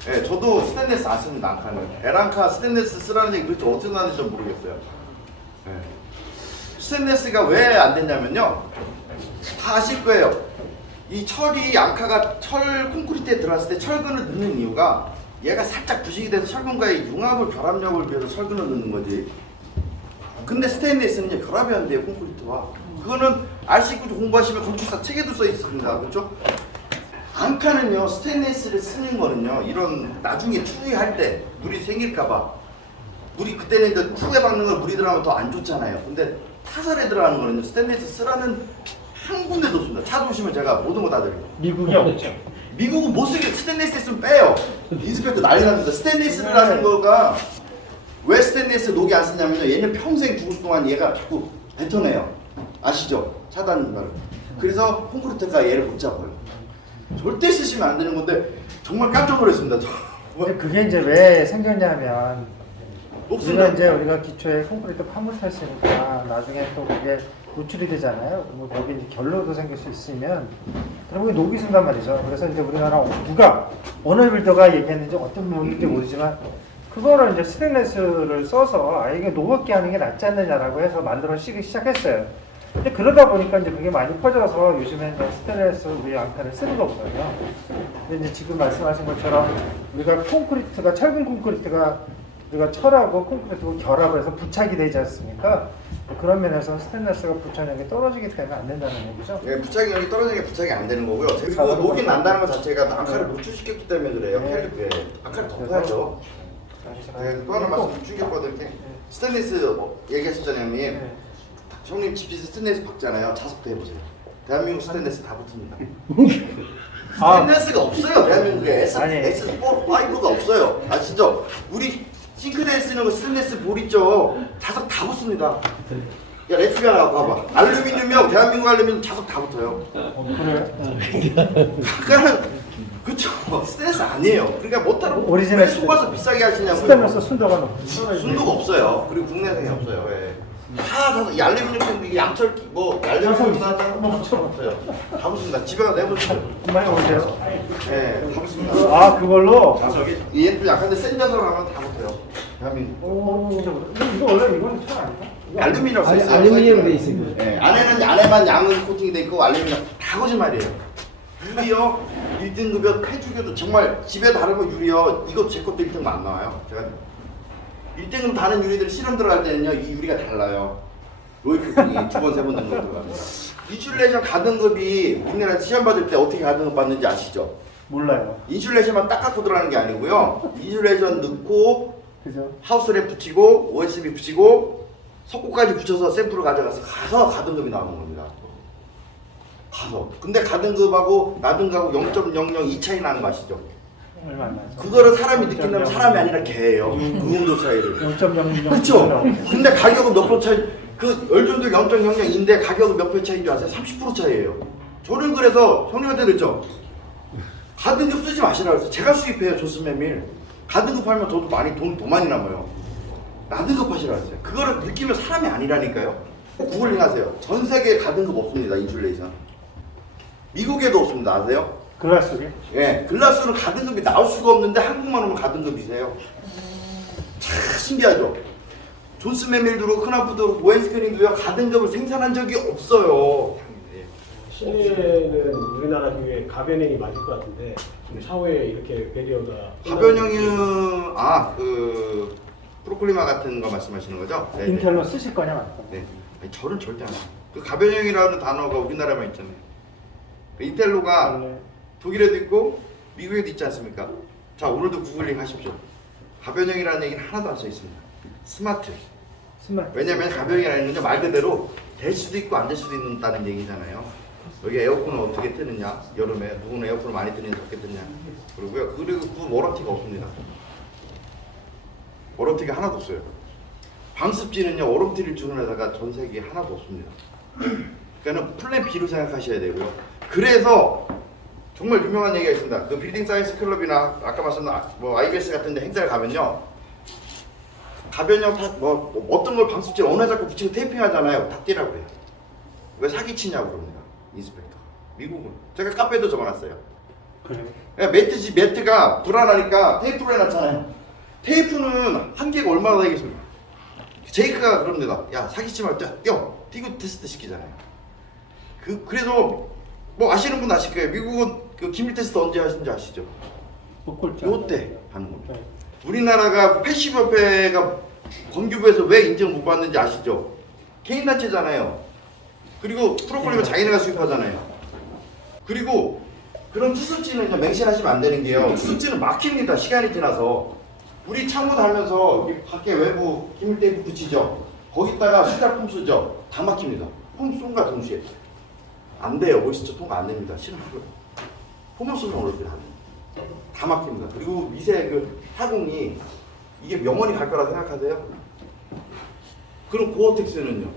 예, 저도 스테인리스 안 씁니다. 앙카는. 에랑카 스테인리스 쓰라는 얘기 도대체 어떻게 나는지 좀 모르겠어요. 예. 스테인리스가 왜 안 됐냐면요. 다 아실 거예요. 이 철이 앙카가 철 콘크리트에 들어갔을 때 철근을 넣는 이유가 얘가 살짝 부식이 돼서 철근과의 융합을 결합력을 위해서 철근을 넣는 거지. 근데 스테인리스는 결합이 안 돼요. 콘크리트와. 그거는 RC9 공부하시면 건축사 책에도 써 있습니다. 그렇죠? 앙카는요, 스테인리스를 쓰는 거는요, 이런 나중에 추위할 때 물이 생길까봐 물이 그때는 이제 추에 박는 걸 물이 들어가면 더 안 좋잖아요. 근데 타설에 들어가는 거는요, 스테인리스 쓰라는 한 군데도 없습니다. 차 보시면 제가 모든 거 다 드려요. 미국이 없죠. 미국은 못 쓰게 스테인리스 있으면 빼요. 인스펙터 난리 납니다. 스테인리스를 하는 거가 왜 스테인리스 녹이 안 쓰냐면요, 얘는 평생 죽을 동안 얘가 자꾸 뱉어내요. 아시죠? 차단을. 그래서 콘크리트가 얘를 못 잡아요. 절대 쓰시면 안 되는 건데 정말 깜짝 놀랐습니다. 근데 그게 이제 왜 생겼냐면 높습니다. 우리가 기초에 콘크리트 파묻혔으니까 나중에 또 그게 노출이 되잖아요. 그리고 거기 이제 결로도 생길 수 있으면 그러면 녹이 쓴단 말이죠. 그래서 이제 우리나라 누가 어느 빌더가 얘기했는지 어떤 분인지 모르지만 그거를 이제 스테인레스를 써서 이게 노겁게 하는 게 낫지 않느냐라고 해서 만들어 쓰기 시작했어요. 근데 그러다 보니까 이제 그게 많이 퍼져서 요즘에 이제 스테인레스 우리 앙카를 쓰는 거거든요. 근데 이제 지금 말씀하신 것처럼 우리가 콘크리트가 철근 콘크리트가 우리가 철하고 콘크리트하고 결합을 해서 부착이 되지 않습니까? 그런 면에서 스테인레스가 부착력이 떨어지기 때문에 안 된다는 얘기죠. 예, 부착력이 떨어지는 게 부착이 안 되는 거고요. 그리고 사람은 녹이 맞죠. 난다는 것 자체가 앙카를 네. 노출시켰기 때문에 그래요. 네. 캘리프에 앙카를 덮어야죠. 네, 또 하나 말씀 충격받을게. 스테인리스 얘기하셨잖아요, 형님. 네. 형님 집에서 스테인리스 박잖아요. 자석도 해보세요. 대한민국 스테인리스 다 붙습니다. 스테인리스가 없어요. 대한민국에 아니. S4, 5가 없어요. 아 진짜 우리 싱크대에 쓰는 거 스테인리스 볼 있죠. 자석 다 붙습니다. 야 레츠비아라 봐봐. 알루미늄이요. 대한민국 알루미늄 자석 다 붙어요. 그래요? 그러니까는 그쵸. 스테인리스 아니에요. 그러니까 못하는 오리지널 왜 속아서 비싸게 하시냐고요. 스테인레스 순도가 높은 순도가 없어요. 그리고 국내생이 없어요. 예. 다 이 알루미늄 이게 양철 뭐 알루미늄 다 없어요. 다 붙습니다. 집에 가서 내보세요. 한번 해보세요. 예, 다 붙습니다. 아 그걸로? 이 얘는 좀 약한데 센 자석을 하면 다 붙어요. 대한민국. 오 진짜 이거 원래 이거는 철 아닌가? 이거 알루미늄 써 있어요. 알루미늄 돼 있습니다. 예, 안에만 양은 코팅돼 있고 알루미늄 다 거짓말이에요. 유리요 1등급이요 폐주교도 정말 집에 다른 거 유리요 이거 제 것도 1등급 안 나와요. 제가 1등급 다른 유리들 실험 들어갈 때는요 이 유리가 달라요. 로이프팅이 2번 3번 등급 들어갑니다. 인슐레이션 가등급이 우리나라에서 시험 받을 때 어떻게 가등급 받는지 아시죠? 몰라요. 인슐레이션만 딱 갖고 들어가는 게 아니고요. 인슐레이션 넣고 그죠? 하우스랩 붙이고 OSB 붙이고 석고까지 붙여서 샘플을 가져가서 가등급이 나오는 겁니다. 근데 가등급하고 나등급하고 0.002 차이 나는 거 아시죠? 얼마 안 나죠. 그거를 사람이 느낀다면 사람이 아니라 개예요. 그 온도 차이를. 0.00. 그렇죠? 근데 가격은 몇 표 차이? 그 열전도 0.00인데 가격은 몇 표 차이인 줄 아세요? 30% 차이예요. 저는 그래서 형님한테 그랬죠. 가등급 쓰지 마시라 그랬어요. 제가 수입해요. 조스메밀. 가등급 하면 저도 돈 더 많이 남아요. 나등급 하시라 그랬어요. 그거를 느끼면 사람이 아니라니까요. 꼭 구글링 하세요. 전 세계에 가등급 없습니다. 인슐레이션. 미국에도 없습니다. 아세요? 글라스리? 예, 글라스는 가등급이 나올 수가 없는데 한국만 오면 가등급이세요. 참 신기하죠? 존스 메밀도 크나프도 웬스크린도요 가등급을 생산한 적이 없어요. 실내는 우리나라 교회 가변형이 맞을 것 같은데 차후에 이렇게 배리어가 가변형은 그 프로클리마 같은 거 말씀하시는 거죠? 네, 인텔로 쓰실 거냐 말까? 네. 아니, 저는 절대 안 해요. 그 가변형이라는 단어가 우리나라만 있잖아요. 그 인텔로가 원래 독일에도 있고 미국에도 있지 않습니까? 자 오늘도 구글링 하십시오. 가변형이라는 얘기는 하나도 안 써 있습니다. 스마트. 스마트. 왜냐면 가변형이라는 건 말 그대로 될 수도 있고 안 될 수도 있다는 얘기잖아요. 여기 에어컨을 어떻게 트느냐, 여름에 누구는 에어컨을 많이 트느냐 적게 트느냐. 그리고요, 그리고 그 워런티가 없습니다. 워런티가 하나도 없어요. 방습지는요 워런티를 주는 회사가 전 세계에 하나도 없습니다. 그러니까 플랜 B로 생각하셔야 되고요. 그래서 정말 유명한 얘기가 있습니다. 그 빌딩 사이언스 클럽이나 아까 말씀드린 뭐 IBS 같은 데 행사를 가면요. 가변형 어떤 걸 방습제 어느 자꾸 붙이고 테이핑 하잖아요. 다 띄라고 해요. 왜 사기치냐고 그럽니다. 인스펙터. 미국은. 제가 카페에도 적어놨어요. 그래요? 매트가 불안하니까 테이프로 해놨잖아요. 테이프는 한 개가 얼마나 되겠습니까? 제이크가 그럽니다. 야 사기치 말고 뛰고 테스트 시키잖아요. 그래서 뭐 아시는 분 아실 거예요. 미국은 그 기밀 테스트 언제 하시는지 아시죠? 목골자. 요때 하는 겁니다. 네. 우리나라가 패시브 협회가 건규부에서 왜 인정 못 받는지 아시죠? 개인 단체잖아요. 그리고 프로콜리면 자기네가 수입하잖아요. 그리고 그런 투숙지는요 맹신하시면 안 되는 게요. 투숙지는 막힙니다. 시간이 지나서. 우리 창문 달면서 여기 밖에 외부 기밀 테이프 붙이죠. 거기다가 수작 폼 쓰죠. 다 막힙니다. 폼 쏜과 동시에. 안 돼요. 모이스처 통과 안 됩니다. 싫어요. 폼을 쓰면 어렵게 안 돼요. 다 막힙니다. 그리고 미세 그 타공이 이게 영원히 갈 거라 생각하세요? 그럼 고어텍스는요?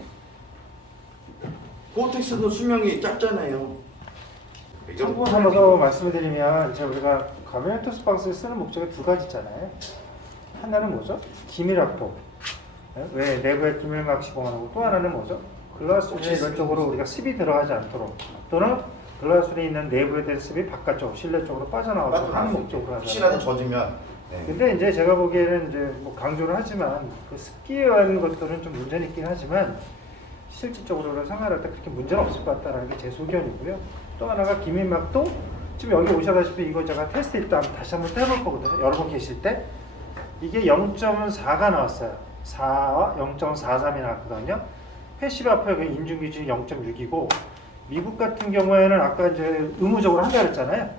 고어텍스는 수명이 짧잖아요. 참고 삼아서 말씀을 드리면 이제 우리가 가변 토스박스를 쓰는 목적이 두 가지 있잖아요. 하나는 뭐죠? 기밀 확보. 왜 내부에 기밀막 시공하고 또 하나는 뭐죠? 글라스에 이런 쪽으로 우리가 습이 들어가지 않도록 또는 글라스에 있는 내부에 대한 습이 바깥쪽 실내 쪽으로 빠져나오도록 하는 목적으로 혹시라도 하잖아요. 젖으면 네. 근데 이제 제가 보기에는 이제 뭐 강조를 하지만 그 습기에 관한 것들은 좀 문제는 있긴 하지만 실질적으로 생활할 때 그렇게 문제는 없을 것 같다는 게 제 소견이고요. 또 하나가 기밀막도 지금 여기 오셔다시피 이거 제가 테스트 일단 다시 한번 해볼 거거든요. 여러분 계실 때 이게 0.4가 나왔어요. 4와 0.43이 나왔거든요. 패시브아프의 인중 기준이 0.6이고 미국 같은 경우에는 아까 이제 의무적으로 한다 그랬잖아요.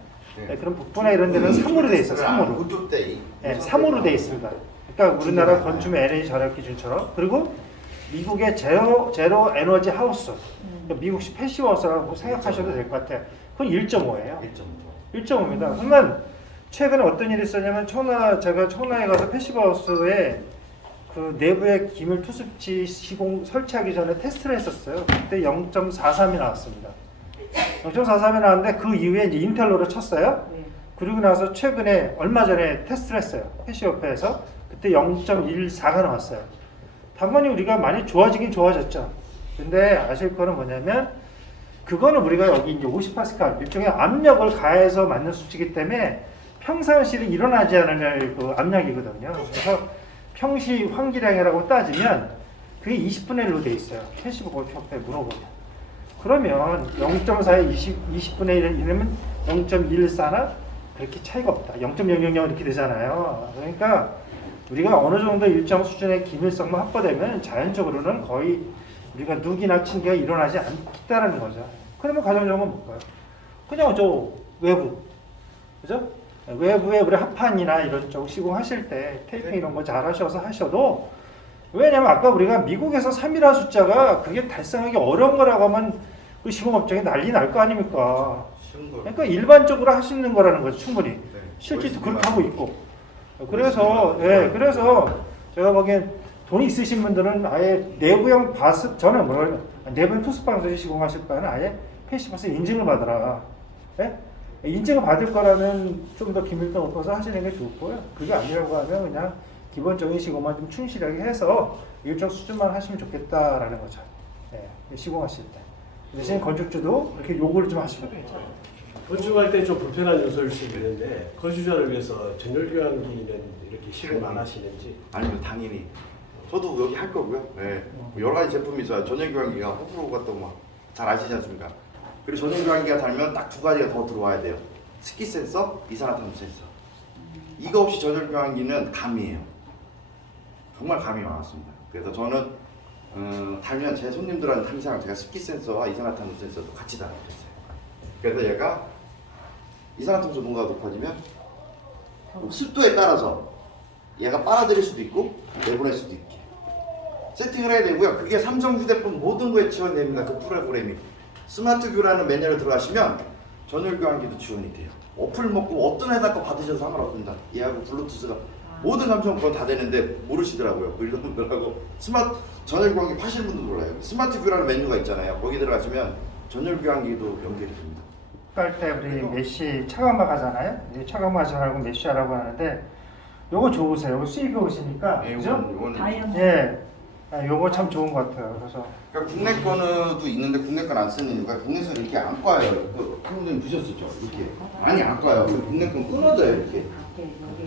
네, 그럼 북부나 이런 데는 3으로 돼 있어요. 3으로. 구조대. 네, 3으로 돼 있습니다. 그러니까 우리나라 건축 에너지 절약 기준처럼. 그리고 미국의 제로 에너지 하우스. 그러니까 미국식 패시브 하우스라고 생각하셔도 될 것 같아요. 그건 1.5예요. 1.5입니다. 그러면 최근에 어떤 일이 있었냐면 제가 청라에 가서 패시브 하우스에 그 내부에 기밀 투습지 시공 설치하기 전에 테스트를 했었어요. 그때 0.43이 나왔습니다. 0.43이 나왔는데 그 이후에 이제 인텔로를 쳤어요. 그리고 나서 최근에 얼마 전에 테스트를 했어요. 패시오페에서 그때 0.14가 나왔어요. 당연히 우리가 많이 좋아지긴 좋아졌죠. 근데 아실 거는 뭐냐면 그거는 우리가 여기 이제 50파스칼 일종의 압력을 가해서 만든 수치이기 때문에 평상시에 일어나지 않을 그 압력이거든요. 그래서 평시 환기량이라고 따지면 그게 20분의 1로 돼 있어요. 패시브 골프협회에 물어보면. 그러면 0.4에 20분의 1이면 0.14나 그렇게 차이가 없다. 0.000 이렇게 되잖아요. 그러니까 우리가 어느 정도 일정 수준의 기밀성만 확보되면 자연적으로는 거의 우리가 누기나 침기가 일어나지 않겠다는 거죠. 그러면 가정적으로 뭘까요? 그냥 저 외부, 그죠? 외부에 우리 합판이나 이런 쪽 시공하실 때 테이핑 이런 거 잘 하셔서 하셔도 왜냐면 아까 우리가 미국에서 3이라는 숫자가 그게 달성하기 어려운 거라고 하면 그 시공업종이 난리 날 거 아닙니까? 그러니까 일반적으로 할 수 있는 거라는 거죠, 충분히. 실제도 그렇게 하고 있고. 그래서 제가 보기엔 돈이 있으신 분들은 아예 내부형 바스 저는 뭐냐면 내부형 투스방수 시공하실 바에는 아예 패시브에서 인증을 받으라. 네? 인증을 받을 거라면 좀 더 기밀도 높아서 하시는 게 좋고요. 그게 아니라고 하면 그냥 기본적인 시공만 좀 충실하게 해서 일정 수준만 하시면 좋겠다라는 거죠. 네, 시공하실 때. 대신 건축주도 이렇게 요구를 좀 하시면 되죠. 건축할 때 좀 불편한 요소일 수 있는데 거주자를 위해서 전열교환기는 이렇게 시공 안 하시는지? 아니면 당연히 저도 여기 할 거고요. 네. 여러 가지 제품이 있어요. 전열교환기가 호불호가 또 막 잘 아시지 않습니까? 그리고 전열교환기가 달면 딱 두 가지가 더 들어와야 돼요. 습기 센서, 이산화탄소 센서. 이거 없이 전열교환기는 감이에요. 정말 감이 많았습니다. 그래서 저는 달면 제 손님들한테 항상 제가 습기 센서와 이산화탄소 센서도 같이 달아줬어요. 그래서 얘가 이산화탄소 농도가 높아지면 습도에 따라서 얘가 빨아들일 수도 있고 내보낼 수도 있게 세팅을 해야 되고요. 그게 삼성 휴대폰 모든 거에 지원됩니다. 그 프로그램이 스마트 뷰라는 매뉴얼에 들어가시면 전열 교환기도 지원이 돼요. 어플 먹고 어떤 회사 거 받으셔도 상관없습니다. 얘하고 블루투스가 모든 삼성 거 다 되는데 모르시더라고요. 이런 분들하고 스마트 전열 교환기 파시는 분도 몰라요. 스마트 뷰라는 메뉴가 있잖아요. 거기 들어가시면 전열 교환기도 연결이 됩니다. 깔 때 우리 메쉬 차광막 하잖아요. 차광막 하지 말고 메쉬 하라고 하는데 요거 좋으세요. 요거 수입해 오시니까 그죠? 예, 요거 참 좋은 것 같아요. 그래서 그러니까 국내 거는도 있는데 국내 건 안 쓰는 이유가 국내에서 이렇게 안 꽈요. 그 한국인 보셨었죠? 이렇게 많이 안 꽈요. 국내 건 끊어져요 이렇게.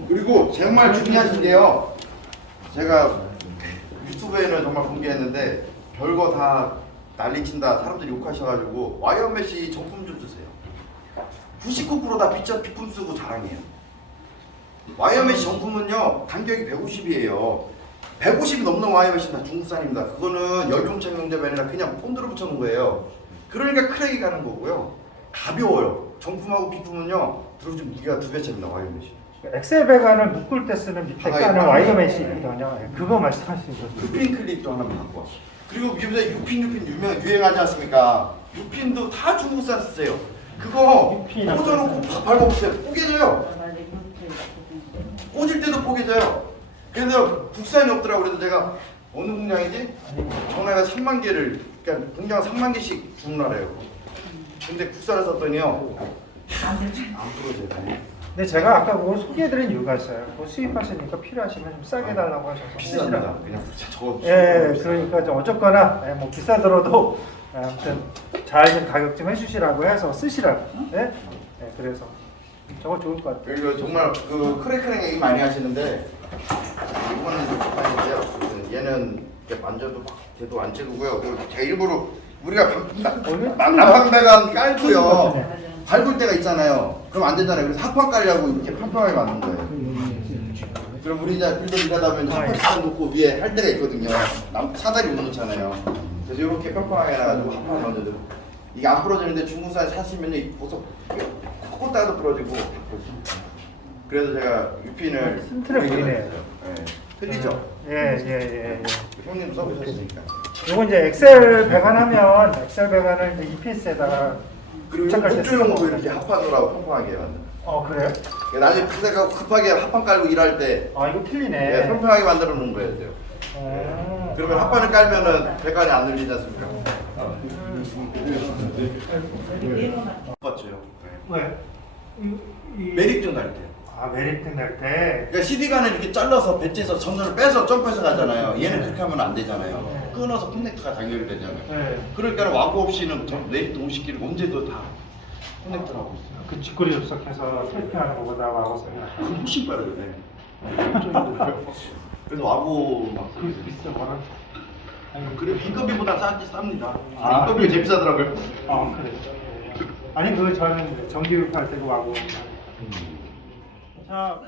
그리고 정말 중요하신 게요. 제가 유튜브에는 정말 공개했는데 별거 다 난리친다 사람들이 욕하셔가지고 와이어 메쉬 정품 좀 주세요. 99% 다 비품 쓰고 자랑해요. 와이어 메쉬 정품은요 간격이 150이에요. 150이 넘는 와이어 메쉬는 다 중국산입니다. 그거는 연료차 용접이 아니라 그냥 본드로 붙여놓은 거예요. 그러니까 크랙이 가는 거고요. 가벼워요. 정품하고 비품은요 들어오지 무게가 2배 차입니다. 와이어 메쉬. 엑셀 배관을 묶을 때 쓰는 밑에 아, 까는 예. 와이어 메쉬거든요. 그거 말씀하시는 거죠. 루핀 클립도 하나만 갖고 와. 그리고 요새 유핀 유행하지 않습니까? 유핀도 다 중국산 쓰세요. 그거 유핀 꽂아놓고 밟아보세요. 뽀개져요. 꽂을 때도 뽀개져요. 그래서 국산이 없더라고. 그래서 제가 어느 공장이지? 전화가 3만 개를, 그러니까 공장 3만 개씩 주문하래요. 근데 국산을 샀더니요 안 부러져요. 근데 제가 아까 그걸 소개해드린 이유가 있어요. 그거 수입하시니까 필요하시면 좀 싸게 달라고 하셔서 비쌉니다. 그냥 저거. 예, 그러니까 좀 어쨌거나 뭐 비싸더라도 아무튼 잘 좀 가격 좀 해주시라고 해서 쓰시라고. 예? 예, 그래서 저거 좋을 것 같아요. 그리고 정말 그 크래크링 얘기 많이 하시는데 이거는 좀 비판인데요. 얘는 이렇게 만져도 막 걔도 안 찍고요. 그리고 제가 일부러 우리가 난방배관 깔고요. 밟을 때가 있잖아요. 그럼 안 되잖아요. 그래서 합판 깔려고 이렇게 판판하게 만든 거예요. 그럼 우리 이제 빌더 일하다 보면 합판 쌓아놓고 위에 할 때가 있거든요. 사다리 못 놓잖아요. 그래서 이렇게 평평하게 해놔가지고 합판 만져도 이게 안 부러지는데 중국산 사시면 보석 꽂다가도 부러지고. 그래서 제가 유핀을 튼튼해 보이네요. 틀리죠? 예. 형님 써보셨으니까. 요거 이제 엑셀 배관하면 엑셀 배관을 이제 EPS에다가 그리고 부착할 때 목조용도 쓰는 이렇게 합판으로 평평하게 만든. 그래요? 나중에 푸대가 급하게 합판 깔고 일할 때 아 이거 틀리네. 평평하게 만들어 놓은 거예요. 돼요. 그러면 합판을 깔면은 배관이 안 늘리지 않습니까? 맞죠. 왜? 매립등 갈 때. 아 매립등 날 때. 그러니까 CD관을 이렇게 잘라서 배치해서 전선을 빼서 점프해서 가잖아요. 얘는 그렇게 하면 안 되잖아요. 끊어서 커넥터가 연결이 되잖아요. 네. 그러니까 와구 없이는 내리동 50기를 언제도 다 커넥터를 하고 있어요. 그 직거리 접속해서 테이핑하는 것보다 와고 쓰면 그거 훨씬 빠르죠. 그래서 와구 막 그 비싼 거는. 그리고 인건비보다 쌉니다. 아, 인건비가 제일 비싸더라고요. 그래. 아니 그거 저는 정규 할 때도 와고. 자.